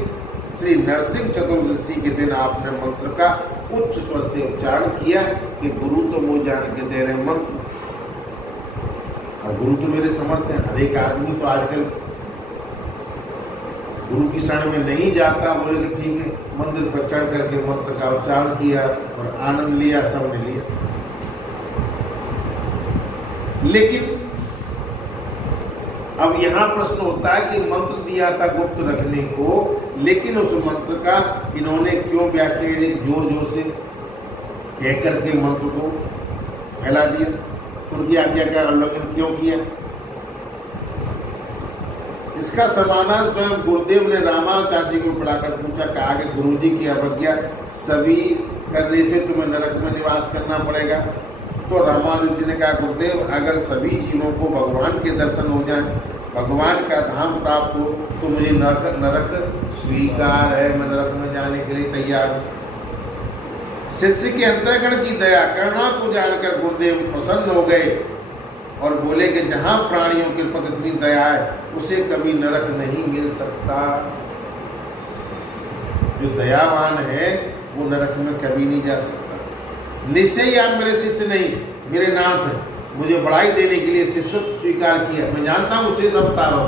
श्री नरसिंह चतुर्दशी के दिन आपने मंत्र का उच्च स्वर से उच्चारण किया कि गुरु तो वो जान के दे रहे मंत्र, और गुरु तो मेरे समर्थ है। हर एक आदमी तो आजकल गुरु की शरण में नहीं जाता, बोले कि ठीक है, मंदिर पर चढ़ करके मंत्र का उच्चारण किया और आनंद लिया, सबने लिया। लेकिन अब यहाँ प्रश्न होता है कि मंत्र दिया था गुप्त रखने को, लेकिन उस मंत्र का इन्होंने क्यों व्याख्या जोर जोर से कह करके मंत्र को फैला दिया? उनकी आज्ञा का उल्लंघन क्यों किया? इसका समाधान स्वयं गुरुदेव ने रामाचार्य जी को पढ़ाकर पूछा। कहा कि गुरु जी की अवज्ञा सभी करने से तुम्हें नरक में निवास करना पड़ेगा। तो रामानुज जी ने कहा, गुरुदेव अगर सभी जीवों को भगवान के दर्शन हो जाए, भगवान का धाम प्राप्त हो, तो मुझे नरक स्वीकार है, मैं नरक में जाने के लिए तैयार हूँ। शिष्य के अंतःकरण की दया करुणा को जानकर गुरुदेव प्रसन्न हो गए और बोले कि जहाँ प्राणियों के प्रति इतनी दया है, उसे कभी नरक नहीं मिल सकता। जो दयावान है वो नरक में कभी नहीं जा सकता। निश्चय ही आप मेरे शिष्य नहीं, मेरे नाथ हैं। मुझे बढ़ाई देने के लिए शिष्यत्व स्वीकार किया। मैं जानता हूँ शेष अवतार हो,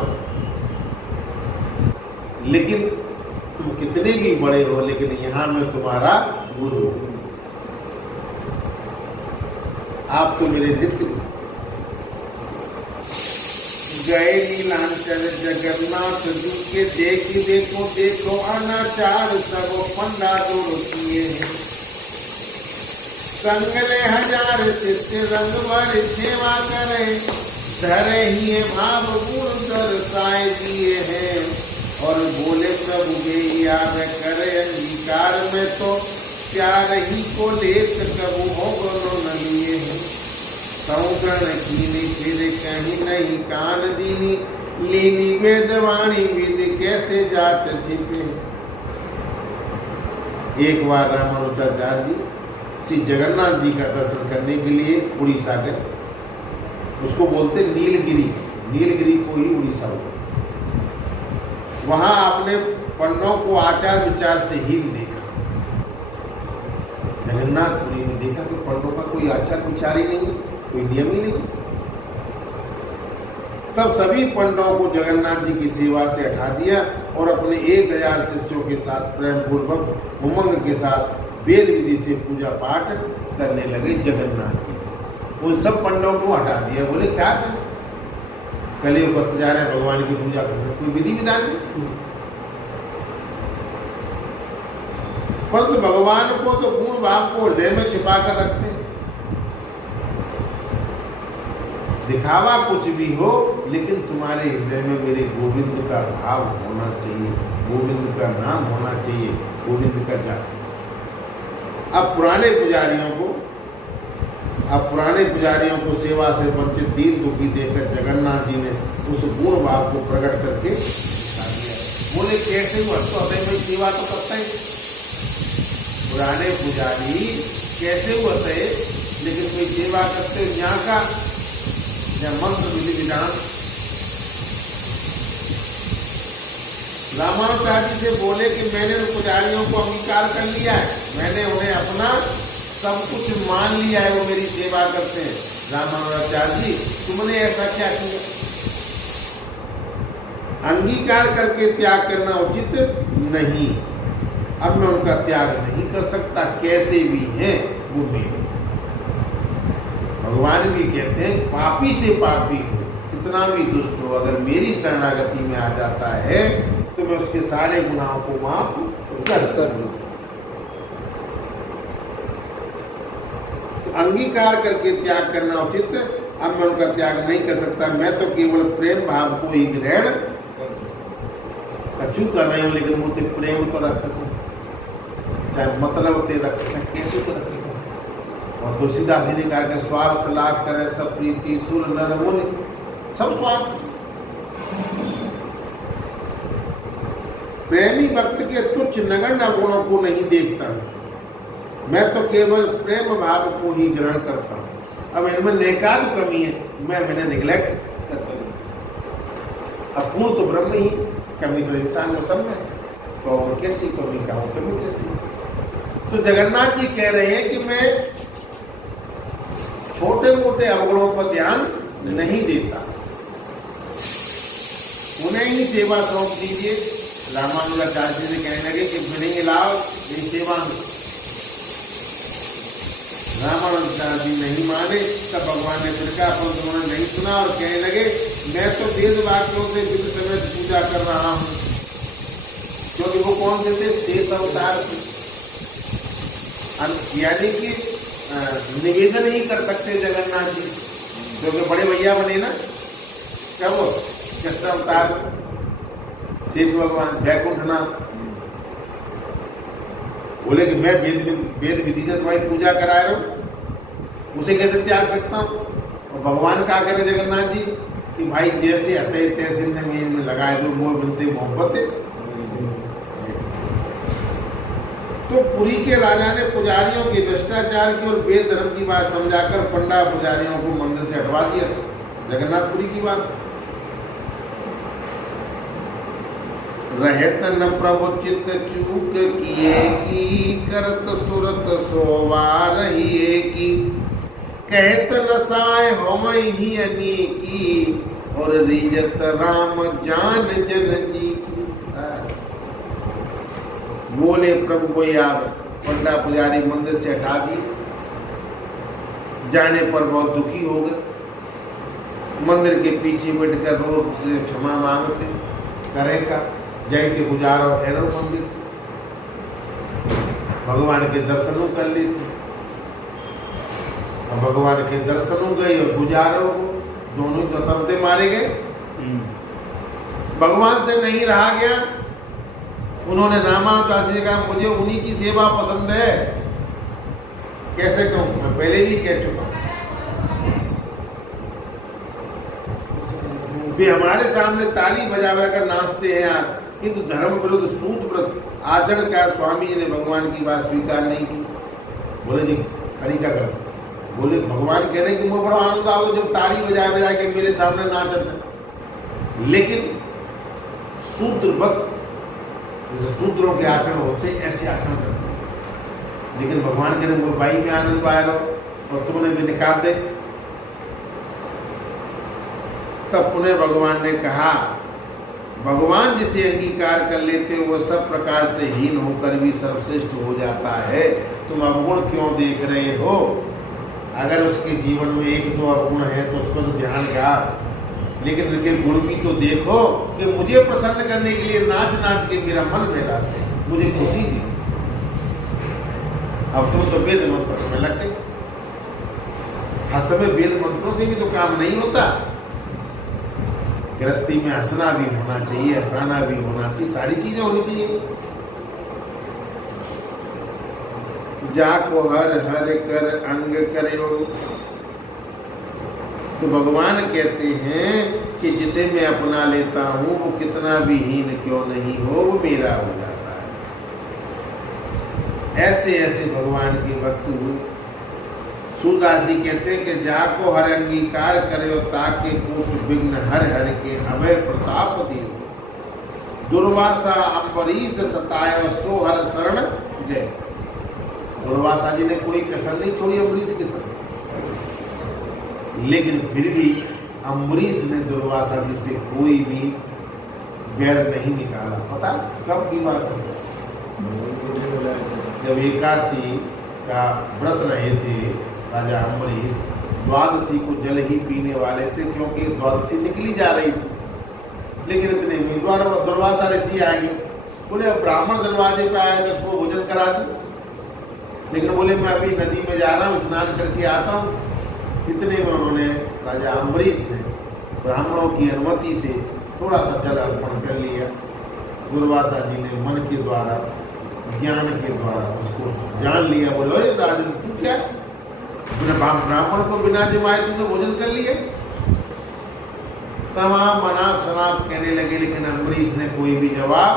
लेकिन तुम कितने भी बड़े हो, लेकिन यहाँ मैं तुम्हारा गुरु हूँ। आप तो मेरे नित्य गए नीलांचल जगन्नाथ जी के देखो देखो अनाचार सब पंडा दूर किए हैं। संगले 1000 शिष्य रंग भर सेवा करे, धरे ही भाव गुण दर्शाए दिए हैं। और बोले प्रभु गैया में करे अंगीकार में, तो प्यार ही को लेत प्रभु हो न लिए हैं। सौगण कीनी फिर कहीं नहीं कान दीनी, लीनी वेदवाणी विद कैसे जात छिपे। एक बार रामानुजाचार्य जी श्री जगन्नाथ जी का दर्शन करने के लिए उड़ीसा गए। उसको बोलते नीलगिरी, नीलगिरी को ही उड़ीसा बोलते। वहां आपने पंडों को आचार विचार से ही देखा। जगन्नाथपुरी में देखा कि पंडों का कोई आचार विचार ही नहीं, कोई नियम ही नहीं। तब सभी पंडों को जगन्नाथ जी की सेवा से हटा दिया और अपने 1000 शिष्यों के साथ प्रेम पूर्वक उमंग के साथ वेद विधि से पूजा पाठ करने लगे जगन्नाथ जी। उन सब पंडों को हटा दिया। बोले क्या तुम कलयुग करते जा रहे हैं, भगवान की पूजा कर रहे, कोई विधि विधान नहीं। परंतु भगवान को तो पूर्ण भाव को हृदय में छिपा कर रखते हैं। दिखावा कुछ भी हो, लेकिन तुम्हारे हृदय में मेरे गोविंद का भाव होना चाहिए, गोविंद का नाम होना चाहिए, गोविंद का जाप। अब पुराने पुजारियों को सेवा से वंचित दीन दुखी देखकर जगन्नाथ जी ने उस गुण भाव को प्रकट करके दिखा दिया। बोले कैसे हुआ? तो हृदय में सेवा तो करता ही। पुराने पुजारी कैसे होते, लेकिन कोई सेवा करते यहाँ का या मंत्र विधि विधान। रामानुजाचार्य जी से बोले कि मैंने उन पुजारियों को अंगीकार कर लिया है, मैंने उन्हें अपना सब कुछ मान लिया है, वो मेरी सेवा करते हैं। रामानुजाचार्य जी तुमने ऐसा क्या किया? अंगीकार करके त्याग करना उचित नहीं। अब मैं उनका त्याग नहीं कर सकता, कैसे भी हैं वो मेरे। भगवान भी कहते हैं पापी से पापी हो, कितना भी दुष्ट हो, अगर मेरी शरणागति में आ जाता है तो मैं उसके सारे गुनाहों को माफ कर दूं। तो अंगीकार करके त्याग करना उचित। अब मैं उनका त्याग नहीं कर सकता, मैं तो केवल प्रेम भाव को ही ग्रहण कछु कर रहे हो, लेकिन मुझे प्रेम तो रख दो, चाहे मतलब ते रख, चाहे कैसे तो रखेगा। और तुलसीदास जी ने कहा कि स्वार्थ लाभ करे सब प्रीति सुर नर मुनि, सब स्वार्थ। प्रेमी भक्त के तुच्छ नगण्य गुणों को नहीं देखता, मैं तो केवल प्रेम भाव को ही ग्रहण करता हूँ। अब इनमें नेकाद कमी है, मैंने निगलेक्ट करता हूँ। अब पूर्ण तो ब्रह्म ही, कमी तो इंसान को सब में, तो कैसी कमी का हो, कमी कैसी? तो जगन्नाथ जी कह रहे हैं कि मैं छोटे मोटे अवगुणों पर ध्यान नहीं देता, उन्हें ही सेवा सौंप दीजिए। रामानुजाचार्य जी से कहने लगे कि बिनेंगे लाओ मेरी सेवा में। रामानुजाचार्य जी नहीं माने, तब भगवान ने फिर कहा, पर उन्होंने नहीं सुना और कहने लगे मैं तो वेद वाक्यों से विधि समेत पूजा कर रहा हूँ। क्योंकि वो कौन से थे? शेष अवतार थे, यानी कि निवेदन ही कर सकते जगन्नाथ जी, क्योंकि बड़े भैया बने ना, क्या वो कृष्ण अवतार, शेष भगवान, वैकुंठनाथ। बोले कि मैं वेद विधि से तुम्हारी पूजा करा रहा हूँ, उसे कैसे त्याग सकता हूँ? और भगवान क्या करें जगन्नाथ जी कि भाई जैसे अतः तैसे में लगाए दो, मोह बनते मोहब्बत। तो पुरी के राजा ने पुजारियों के भ्रष्टाचार की और वेद धर्म की बात समझाकर पंडा पुजारियों को मंदिर से हटवा दिया था। जगन्नाथपुरी की बात। रहत न प्रभु चित्त चूक किए की, करत सुरत सोवा रहिए की, कहत न साय हम ही अनेकी, और रिजत राम जान जन जी की। बोले प्रभु को आप पंडा पुजारी मंदिर से हटा दिए, जाने पर बहुत दुखी हो गए। मंदिर के पीछे बैठकर रोज से क्षमा मांगते, करेगा जय के गुजारो हैरो मंदिर, भगवान के दर्शनों कर लेते। अब भगवान के दर्शनों गए और गुजारों को दोनों ही तरफ मारे गए। भगवान से नहीं रहा गया। उन्होंने रामानुजाचार्य से कहा मुझे उन्हीं की सेवा पसंद है। कैसे कहूं? मैं पहले भी कह चुका हूं। वे हमारे सामने ताली बजा कर नाचते हैं यार, किंतु धर्म विरुद्ध सूत व्रत आचरण का स्वामी जी ने भगवान की बात स्वीकार नहीं की। बोले जी तरीका कर। बोले भगवान कह रहे कि मुझे बड़ा आनंद आओ जब ताली बजा बजा के मेरे सामने नाचते हैं, लेकिन शूद्र व्रत जैसे शूद्रों के आचरण होते ऐसे आचरण करते हैं। लेकिन भगवान कह रहे मुझे भाई में आनंद आया रहो और तुमने भी निकाल दे। तब पुनः भगवान ने कहा, भगवान जिसे अंगीकार कर लेते वो सब प्रकार से हीन होकर भी सर्वश्रेष्ठ हो जाता है। तुम अवगुण क्यों देख रहे हो? अगर उसके जीवन में एक दो अवगुण है तो उसको तो ध्यान का, लेकिन उनके गुण भी तो देखो कि मुझे प्रसन्न करने के लिए नाच नाच के मेरा मन बहला है, मुझे खुशी दी। अब तुम तो वेद मंत्र में लग गए। हर समय वेद मंत्रों से भी तो काम नहीं होता। गृहस्थी में हंसना भी होना चाहिए, हंसाना भी होना चाहिए, सारी चीजें होनी चाहिए। जाको हर हर कर अंग करो। तो भगवान कहते हैं कि जिसे मैं अपना लेता हूं वो कितना भी हीन क्यों नहीं हो वो मेरा हो जाता है। ऐसे ऐसे भगवान के भक्त हुए। सूरदास जी कहते हैं कि जाको हर अंगीकार करे ताके कोट विघ्न हर हर के अभय प्रताप दियो। दुर्वासा अम्बरीश सताए सो हर शरण गए। दुर्वासा जी ने कोई कसर नहीं छोड़ी अम्बरीश के संग, लेकिन फिर भी अम्बरीश ने दुर्वासा जी से कोई भी बैर नहीं निकाला। पता कब की बात है? जब एकादशी का व्रत रहे थे राजा अम्बरीश, द्वादशी को जल ही पीने वाले थे क्योंकि द्वादशी निकली जा रही थी। लेकिन इतने में दुर्वासा ऋषि आएंगे, बोले ब्राह्मण दरवाजे पे आया तो उसको भोजन करा दे। लेकिन बोले मैं अभी नदी में जा रहा हूँ, स्नान करके आता हूँ। इतने में उन्होंने राजा अम्बरीश ने ब्राह्मणों की अनुमति से थोड़ा सा जल अर्पण कर लिया। दुर्वासा जी ने मन के द्वारा, ज्ञान के द्वारा उसको जान लिया। बोले अरे राजन तू क्या ब्राह्मण को बिना जमाए तूने भोजन कर लिया? तमाम मनाप शनाप कहने लगे, लेकिन अम्बरीश ने कोई भी जवाब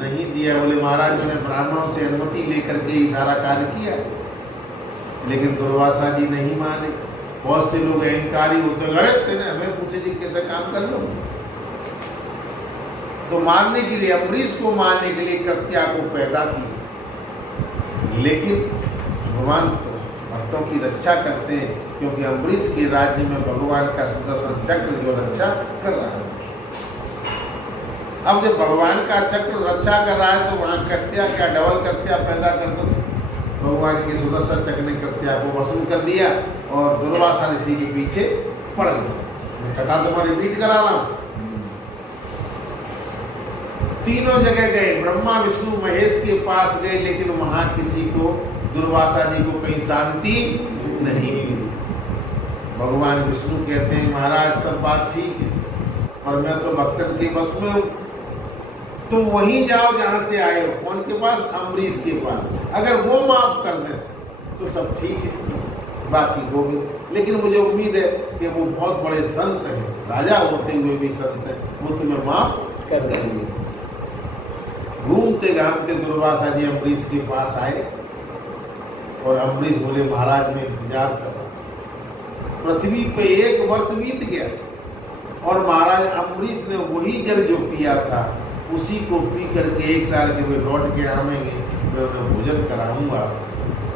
नहीं दिया। बोले महाराज मैंने ब्राह्मणों से अनुमति लेकर के ही सारा कार्य किया। लेकिन दुर्वासा जी नहीं माने। बहुत से लोग अहंकारी होते, अरे तेने हमें पूछे जी कैसे काम कर लो। तो मारने के लिए, अम्बरीश को मारने के लिए कृत्या को पैदा किया। लेकिन भगवान तो भक्तों की रक्षा करते हैं, क्योंकि अम्बरीश के राज्य में भगवान का सुदर्शन चक्र जो रक्षा कर रहा है। अब जब भगवान का चक्र रक्षा कर रहा है तो वहां कृत्या क्या डबल कृत्या पैदा कर दो। भगवान के सुदर्शन चक्र ने कृत्या को वसूल कर दिया और दुर्वासा ऋषि के पीछे पड़ गए। मैं कथा तुम्हारी रिपीट करा रहा हूं। तीनों जगह गए, ब्रह्मा विष्णु महेश के पास गए, लेकिन वहां किसी को, दुर्वासा जी को कहीं शांति नहीं। भगवान विष्णु कहते हैं महाराज सब बात ठीक है, और मैं तो भक्तन के बस में हूं। तुम वहीं जाओ जहां से आए हो। कौन के पास? अम्बरीश के पास। अगर वो माफ कर दे तो सब ठीक है, बाकी गोविंद। लेकिन मुझे उम्मीद है कि वो बहुत बड़े संत हैं, राजा होते हुए भी संत हैं, वो तुम्हें माफ कर देंगे। घूमते घामते दुर्वासा जी अम्बरीश के पास आए और अम्बरीश बोले महाराज मैं इंतजार कर रहा हूं। पृथ्वी पे 1 वर्ष बीत गया और महाराज अम्बरीश ने वही जल जो पिया था उसी को पी करके 1 साल के वे लौट के आवेंगे, मैं उन्हें भोजन कराऊंगा,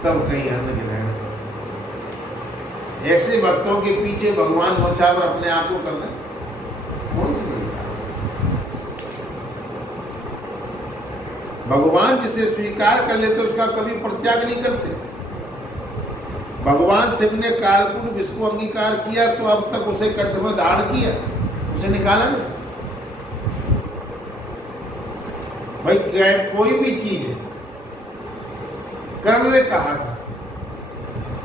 तब कहीं अन्न ग्रहण कर। ऐसे भक्तों के पीछे भगवान नौछावर अपने आप को कर दें, कौन सी बड़ी बात? भगवान जिसे स्वीकार कर लेते उसका कभी परित्याग नहीं करते। भगवान शिव ने कालकूट विष को अंगीकार किया तो अब तक उसे कंठ में धारण किया, उसे निकाला नहीं। भाई कोई भी चीज है, कर्ण ने कहा था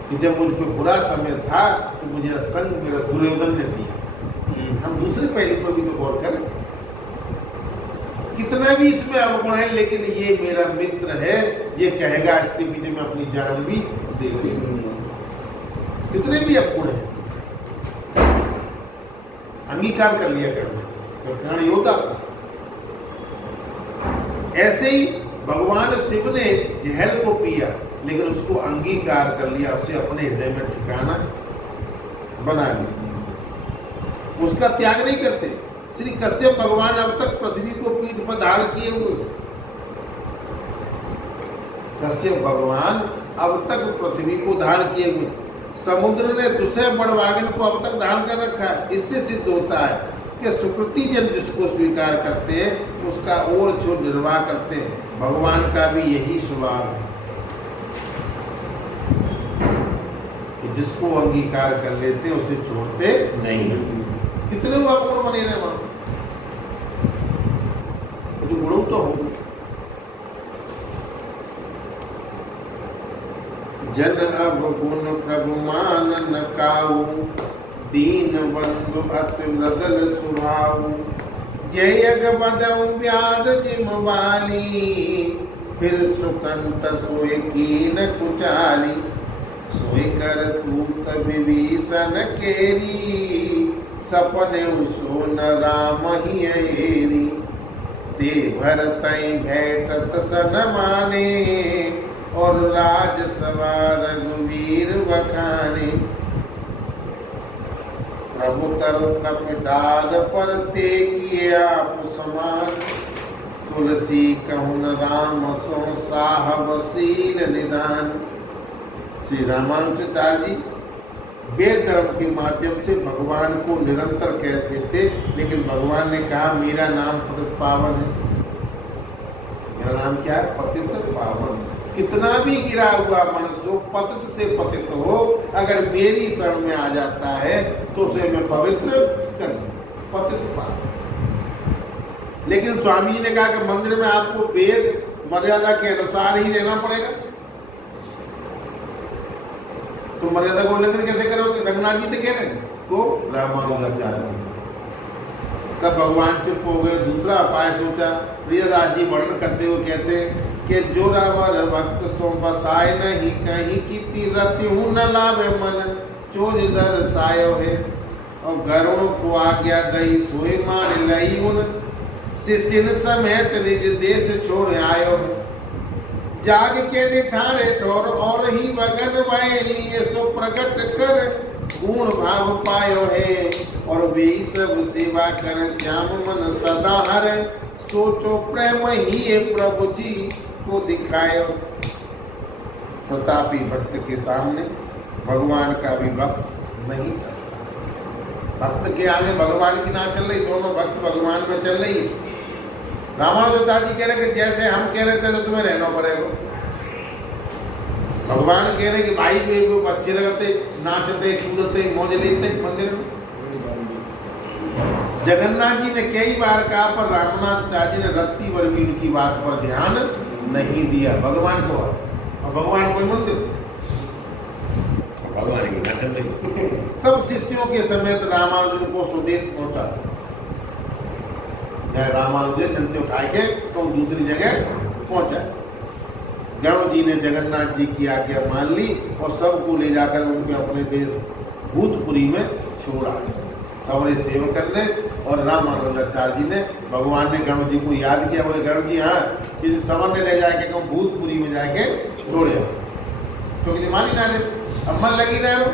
कि जब मुझ पे बुरा समय था तो मुझे संग मेरा दुर्योधन ने दिया। हम दूसरे पहलू पर भी तो गौर करें, कितना भी इसमें अवगुण है लेकिन ये मेरा मित्र है, ये कहेगा इसके पीछे मैं अपनी जान भी दे दूंगा। कितने भी अवगुण है, अंगीकार कर लिया कर्ण योद्धा था। ऐसे ही भगवान शिव ने जहर को पिया लेकिन उसको अंगीकार कर लिया, उसे अपने हृदय में ठिकाना बना लिया, उसका त्याग नहीं करते। श्री कश्यप भगवान अब तक पृथ्वी को पीठ पर धारण किए हुए। कश्यप भगवान अब तक पृथ्वी को धारण किए हुए। समुद्र ने दूसरे बड़वागन को अब तक धारण कर रखा है। इससे सिद्ध होता है कि सुकृति जन जिसको स्वीकार करते हैं उसका और जो निर्वाह करते हैं। भगवान का भी यही स्वभाव है कि जिसको अंगीकार कर लेते उसे छोड़ते नहीं। कितने हुआ कौन बने रहे वहां, जो गुणों तो होंगे। जन अब गुण प्रभु मान न काऊ, दीन बंधु अति मृदल स्वभाव। जय अग बदऊ व्याध जिम बाली, फिर सुकंठ सोए कीन कुचाली। सोए कर तूत विभीषण केरी, सपने उसो न राम ही हेरी। ते भर तई भेटत सन माने, और राजसभा रघुवीर बखाने। प्रभु तरु कपिडाद पर ते किए आप समान, तुलसी कहुन राम सो साहबशील निदान। श्री रामानुजाचार्य जी वेद धर्म के माध्यम से भगवान को निरंतर कहते थे, लेकिन भगवान ने कहा मेरा नाम पतित पावन है। मेरा नाम क्या है? पतित पावन। कितना भी गिरा हुआ मनुष्य हो, पतित से पतित हो, अगर मेरी शरण में आ जाता है तो उसे मैं पवित्र कर दूं। पतित पावन। लेकिन स्वामी जी ने कहा कि मंदिर में आपको वेद मर्यादा के अनुसार ही रहना पड़ेगा। तो मर्यादा को उल्लंघन कैसे करोगे? रघुनाथ जी तो कह रहे हैं तो रामानुजाचार्य। तब भगवान चुप हो गए। दूसरा उपाय सोचा। प्रियदास जी वर्णन करते हुए कहते हैं कि जोरावर भक्त सो बसाए नहीं कहीं की रति हूं न लावे मन चोज दर्शायो है। और गरुण को आज्ञा दई सोए मान लई उन शिष्य समेत निज देश छोड़ आयो है। जाग के निठारे ठोर और ही बगन वैली सो प्रकट कर गुण भाव पायो है। और वे सब सेवा कर श्याम मन सदा हर सोचो प्रेम ही प्रभु जी को दिखायो। प्रतापी भक्त के सामने भगवान का भी भक्त नहीं चलता। भक्त के आगे भगवान की ना चल रही, दोनों भक्त भगवान में चल रही है। रामानुजाचार्य जी कह रहे कि जैसे हम कह रहे थे तो तुम्हें रहना पड़ेगा। भगवान कह रहे कि भाई भी को अच्छे लगते, नाचते कूदते मौज लेते मंदिर में। जगन्नाथ जी ने कई बार कहा, पर रामानुजाचार्य जी ने रत्ती वर्मीर की बात पर ध्यान नहीं दिया। भगवान को और भगवान कोई मंदिर भगवान की ना चल रही। तब शिष्यों के समेत रामानुजन को स्वदेश पहुंचा। रामानुजन जंते उठा के तो दूसरी जगह पहुंचा। गरुड़ जी ने जगन्नाथ जी की आज्ञा मान ली और सबको ले जाकर उनके अपने देश भूतपुरी में छोड़ा। सबरे सेवा करने। और रामानुजाचार्य जी ने भगवान ने गरुड़ जी को याद किया। बोले गरुड़ जी हाँ कि समर ने ले जाके कम भूतपुरी में जाके छोड़े, क्योंकि मान ही ना रहे, अब मन लगी रहे हो।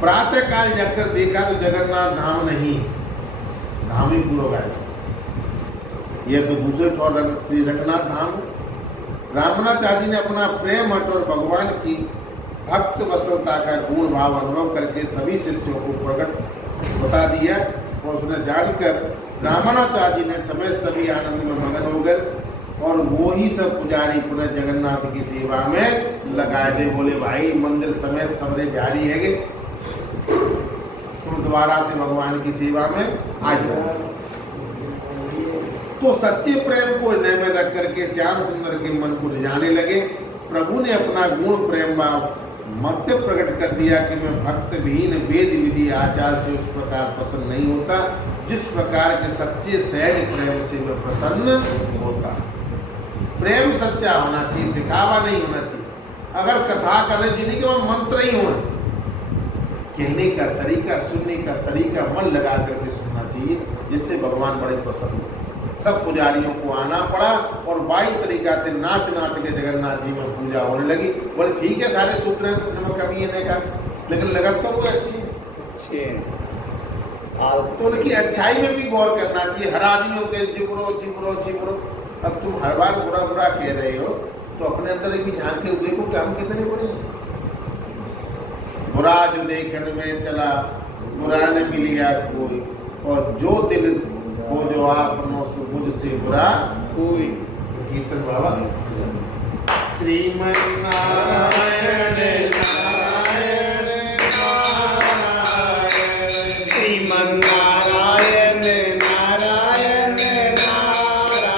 प्रातः काल जाकर देखा तो जगन्नाथ धाम नहीं, धाम ही पूरा गायब। यह तो दूसरे ठौर श्री रघुनाथ धाम। रामानुजाचार्य जी ने अपना प्रेम हट और भगवान की भक्त वसलता का गुण भाव अनुभव करके सभी शिष्यों को प्रकट बता दिया। और उसने जानकर रामानुजाचार्य जी ने समय सभी आनंद में मगन हो गए। और वो ही सब पुजारी पुनः जगन्नाथ की सेवा में लगाए थे। बोले भाई मंदिर समेत सबरे बिहारी है, तुम दोबारा अपने भगवान की सेवा में आ जाओ। तो सच्चे प्रेम को हृदय में रख करके श्याम सुंदर के मन को रिझाने लगे। प्रभु ने अपना गुण प्रेम भाव मध्य प्रकट कर दिया कि मैं भक्त विहीन वेद विधि आचार से उस प्रकार प्रसन्न नहीं होता जिस प्रकार के सच्चे सहज प्रेम से मैं प्रसन्न होता। प्रेम सच्चा होना चाहिए, दिखावा नहीं होना चाहिए। अगर कथा कर रहे जिन्हीं के मंत्र ही हो, कहने का तरीका सुनने का तरीका मन लगा करके सुनना चाहिए, जिससे भगवान बड़े प्रसन्न हो। सब पुजारियों को आना पड़ा और बाई तरीका से नाच नाच के जगन्नाथ जी में पूजा होने लगी। बोले ठीक है सारे सूत्र हैं, तो कमी है का, लेकिन लगत तो वो अच्छी तो उनकी अच्छाई में भी गौर करना चाहिए। हर आदमी को चिपरो चिपरो चिपरो। अब तुम हर बार बुरा बुरा कह रहे हो तो अपने अंदर भी झांक के देखो कि हम कितने बुरे हैं। बुरा जो देखने में चला बुरा न मिलिया कोई, और जो दिल हो जो आपनो मुझसे बुरा कोई। कीर्तन बाबा श्रीमन नारायण नारायण नारायण श्रीमन नारायण नारायण नारायण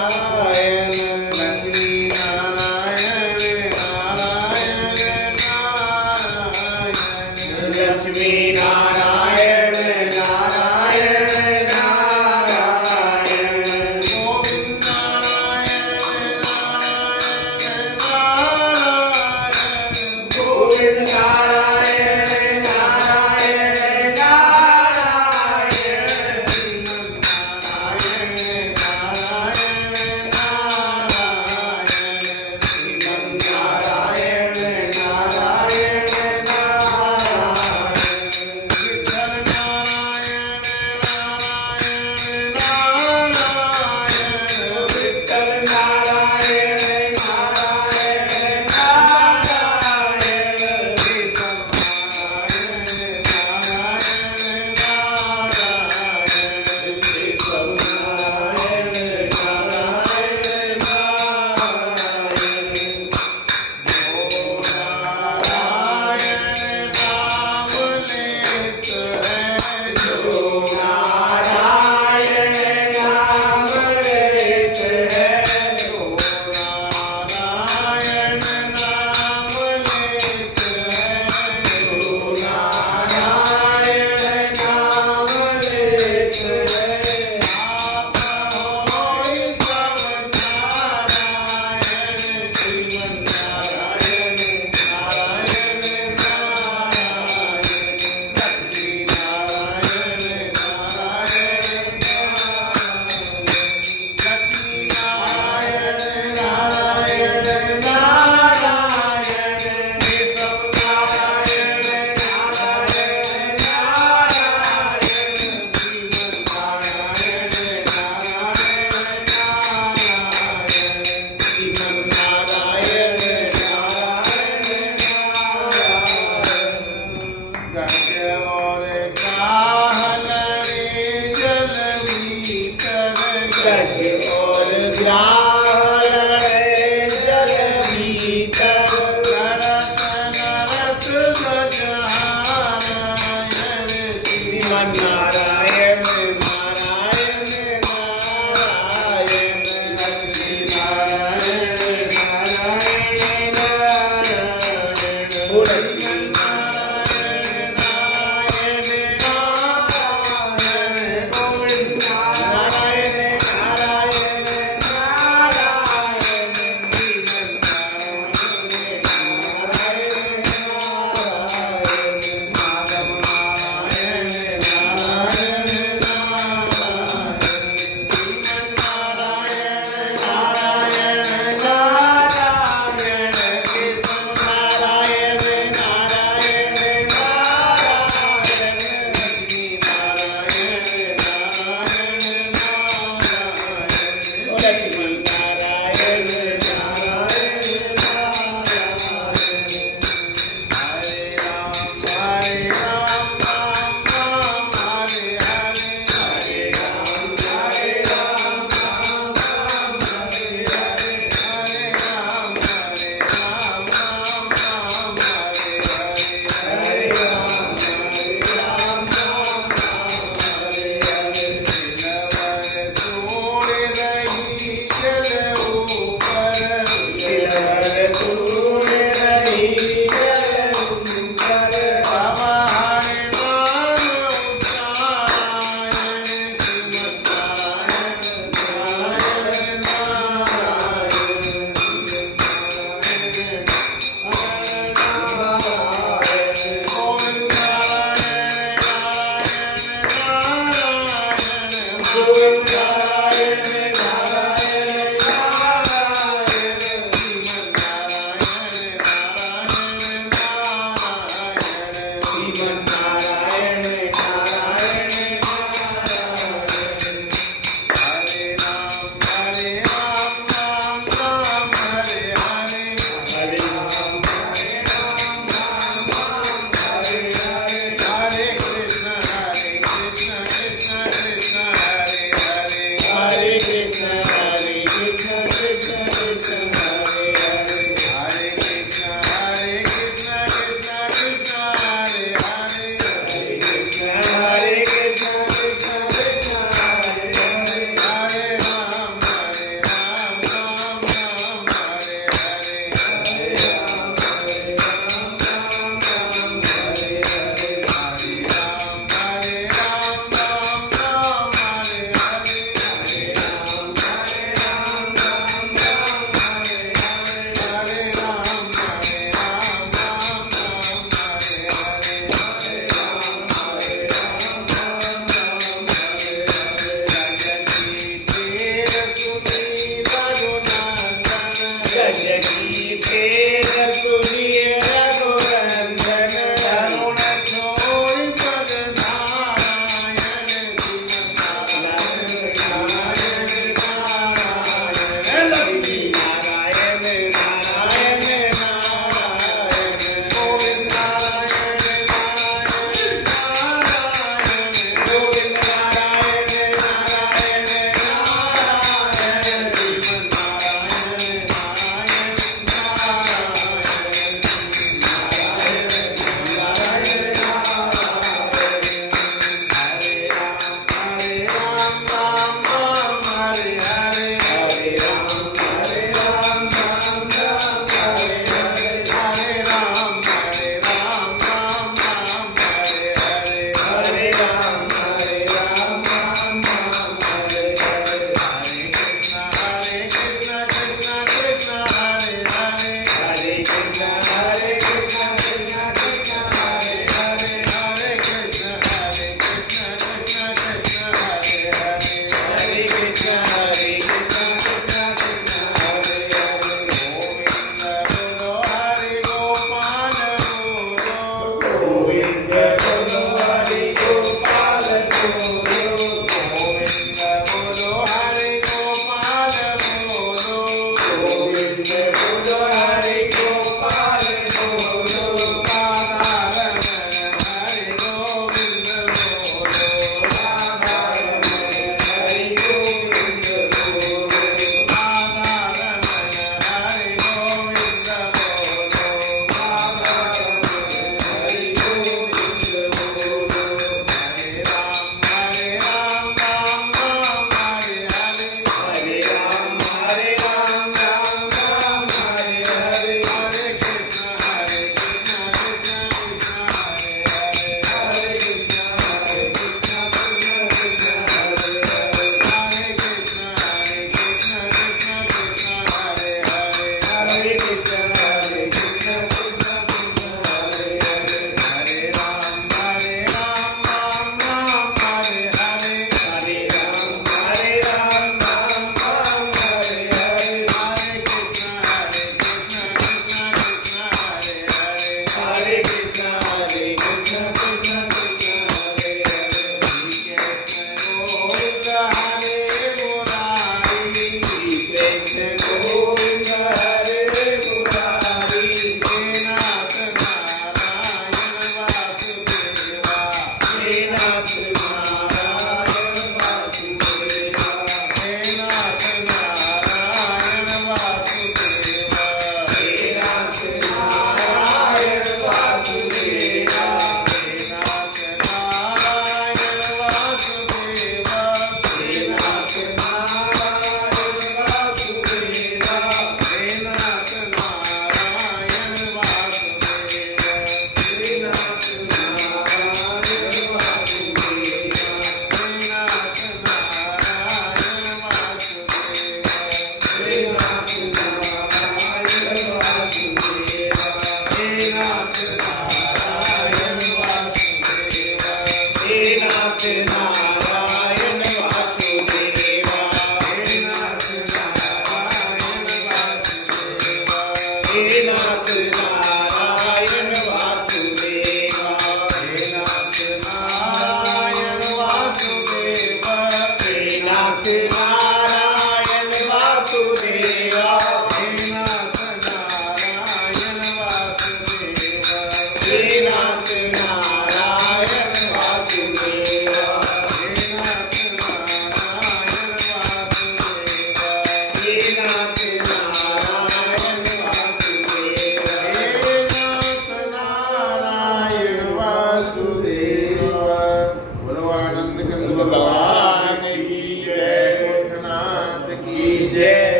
लक्ष्मी नारायण नारायण नारायण लक्ष्मी नारायण नारायण तूने रही निरंतर हमारे नाम उच्चारायण श्रीमद्नारायण नारायण नारायण गोविंद नारायण नारायण गोविंद नारायण नारायण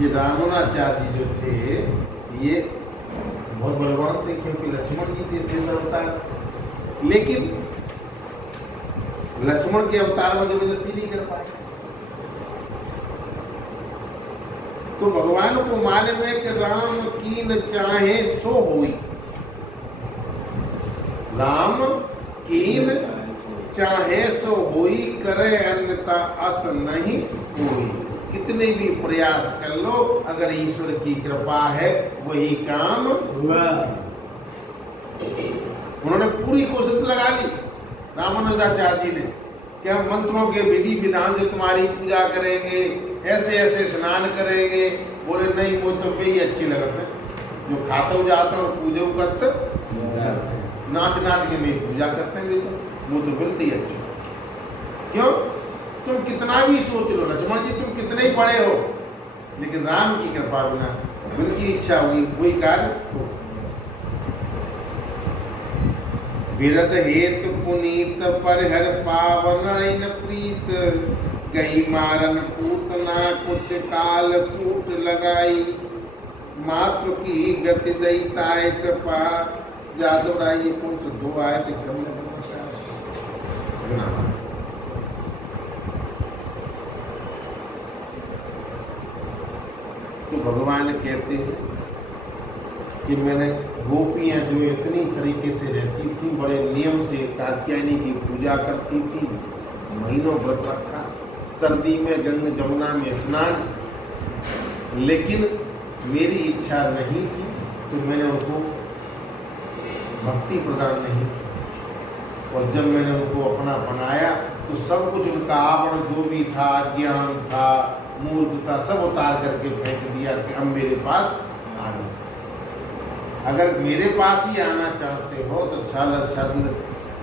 ये रामानुजाचार्य जी जो थे ये बहुत बलवान थे, क्योंकि लक्ष्मण जी थे शेष अवतार, लेकिन लक्ष्मण के अवतार में जबरदस्ती नहीं कर पाए। तो भगवान को माने में कि राम की न चाहे सो होई, राम कीन चाहे सो होई, करे अन्यथा अस नहीं होई। कितने भी प्रयास कर लो, अगर ईश्वर की कृपा है वही काम हुआ। उन्होंने पूरी कोशिश लगा ली रामानुजाचार्य जी ने कि हम मंत्रों के विधि विधान से तुम्हारी पूजा करेंगे, ऐसे ऐसे स्नान करेंगे। बोले नहीं, वो तो भी अच्छी लगत है, जो खाता जाता और पूजा करते नाच नाच के मैं पूजा करते हैं, वो तो बिल्कुल ही अच्छी। क्यों? तुम कितना भी सोच लो लक्ष्मण जी, तुम कितने ही बड़े हो, लेकिन राम की कृपा बिना उनकी इच्छा हुई वही कार्य हो। विरत हेतु पुनीत परिहर पावन न प्रीत, गई मारन पूतना कुट काल कूट लगाई, मात्र की गति दई ताय कृपा। यादव राय ये कौन से दो आए कि तो भगवान कहते हैं कि मैंने गोपियां जो इतनी तरीके से रहती थी, बड़े नियम से कात्यायनी की पूजा करती थी, महीनों व्रत रखा, सर्दी में गंगा जमुना में स्नान, लेकिन मेरी इच्छा नहीं थी तो मैंने उनको भक्ति प्रदान नहीं की। और जब मैंने उनको अपना बनाया तो सब कुछ उनका आवरण जो भी था, ज्ञान था, मूर्खता, सब उतार करके फेंक दिया कि अब मेरे पास आ लो। अगर मेरे पास ही आना चाहते हो तो छल छंद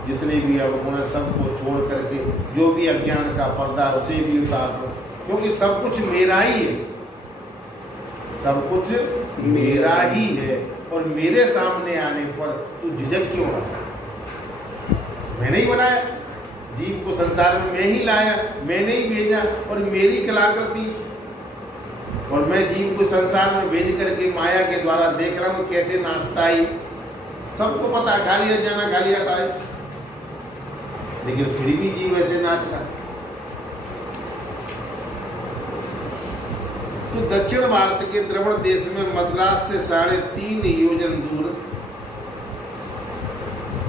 जितने भी अवगुण सबको छोड़ करके जो भी अज्ञान का पर्दा उसे भी उतार दो, क्योंकि सब कुछ मेरा ही है, सब कुछ मेरा ही है। और मेरे सामने आने पर तू झिझक क्यों रहा? मैंने ही बनाया, जीव को संसार में मैं ही लाया, मैंने ही भेजा और मेरी कलाकृति, और मैं जीव को संसार में भेज करके माया के द्वारा देख रहा हूँ कैसे नाचता ही। सबको पता खाली जाना खाली आता है, लेकिन फिर भी जीव ऐसे नाच रहा है। तो दक्षिण भारत के द्रविड़ देश में मद्रास से 3.5 योजन दूर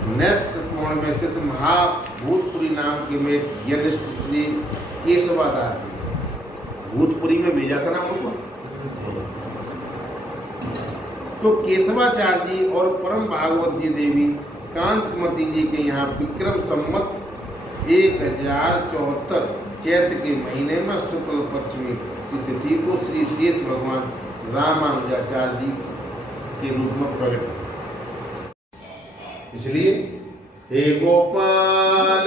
नेस्त कोण में स्थित महाभूतपुरी नाम के में यनिष्ठ श्री केशवादार थे। भूतपुरी में भेजा था ना उनको। तो केशवाचार्य जी और परम भागवत जी देवी कांतमती जी के यहाँ विक्रम संवत 1074 चैत्र के महीने में शुक्ल पक्ष में तिथि को श्री शेष भगवान रामानुजाचार्य जी के रूप में प्रकट। इसलिए हे गोपाल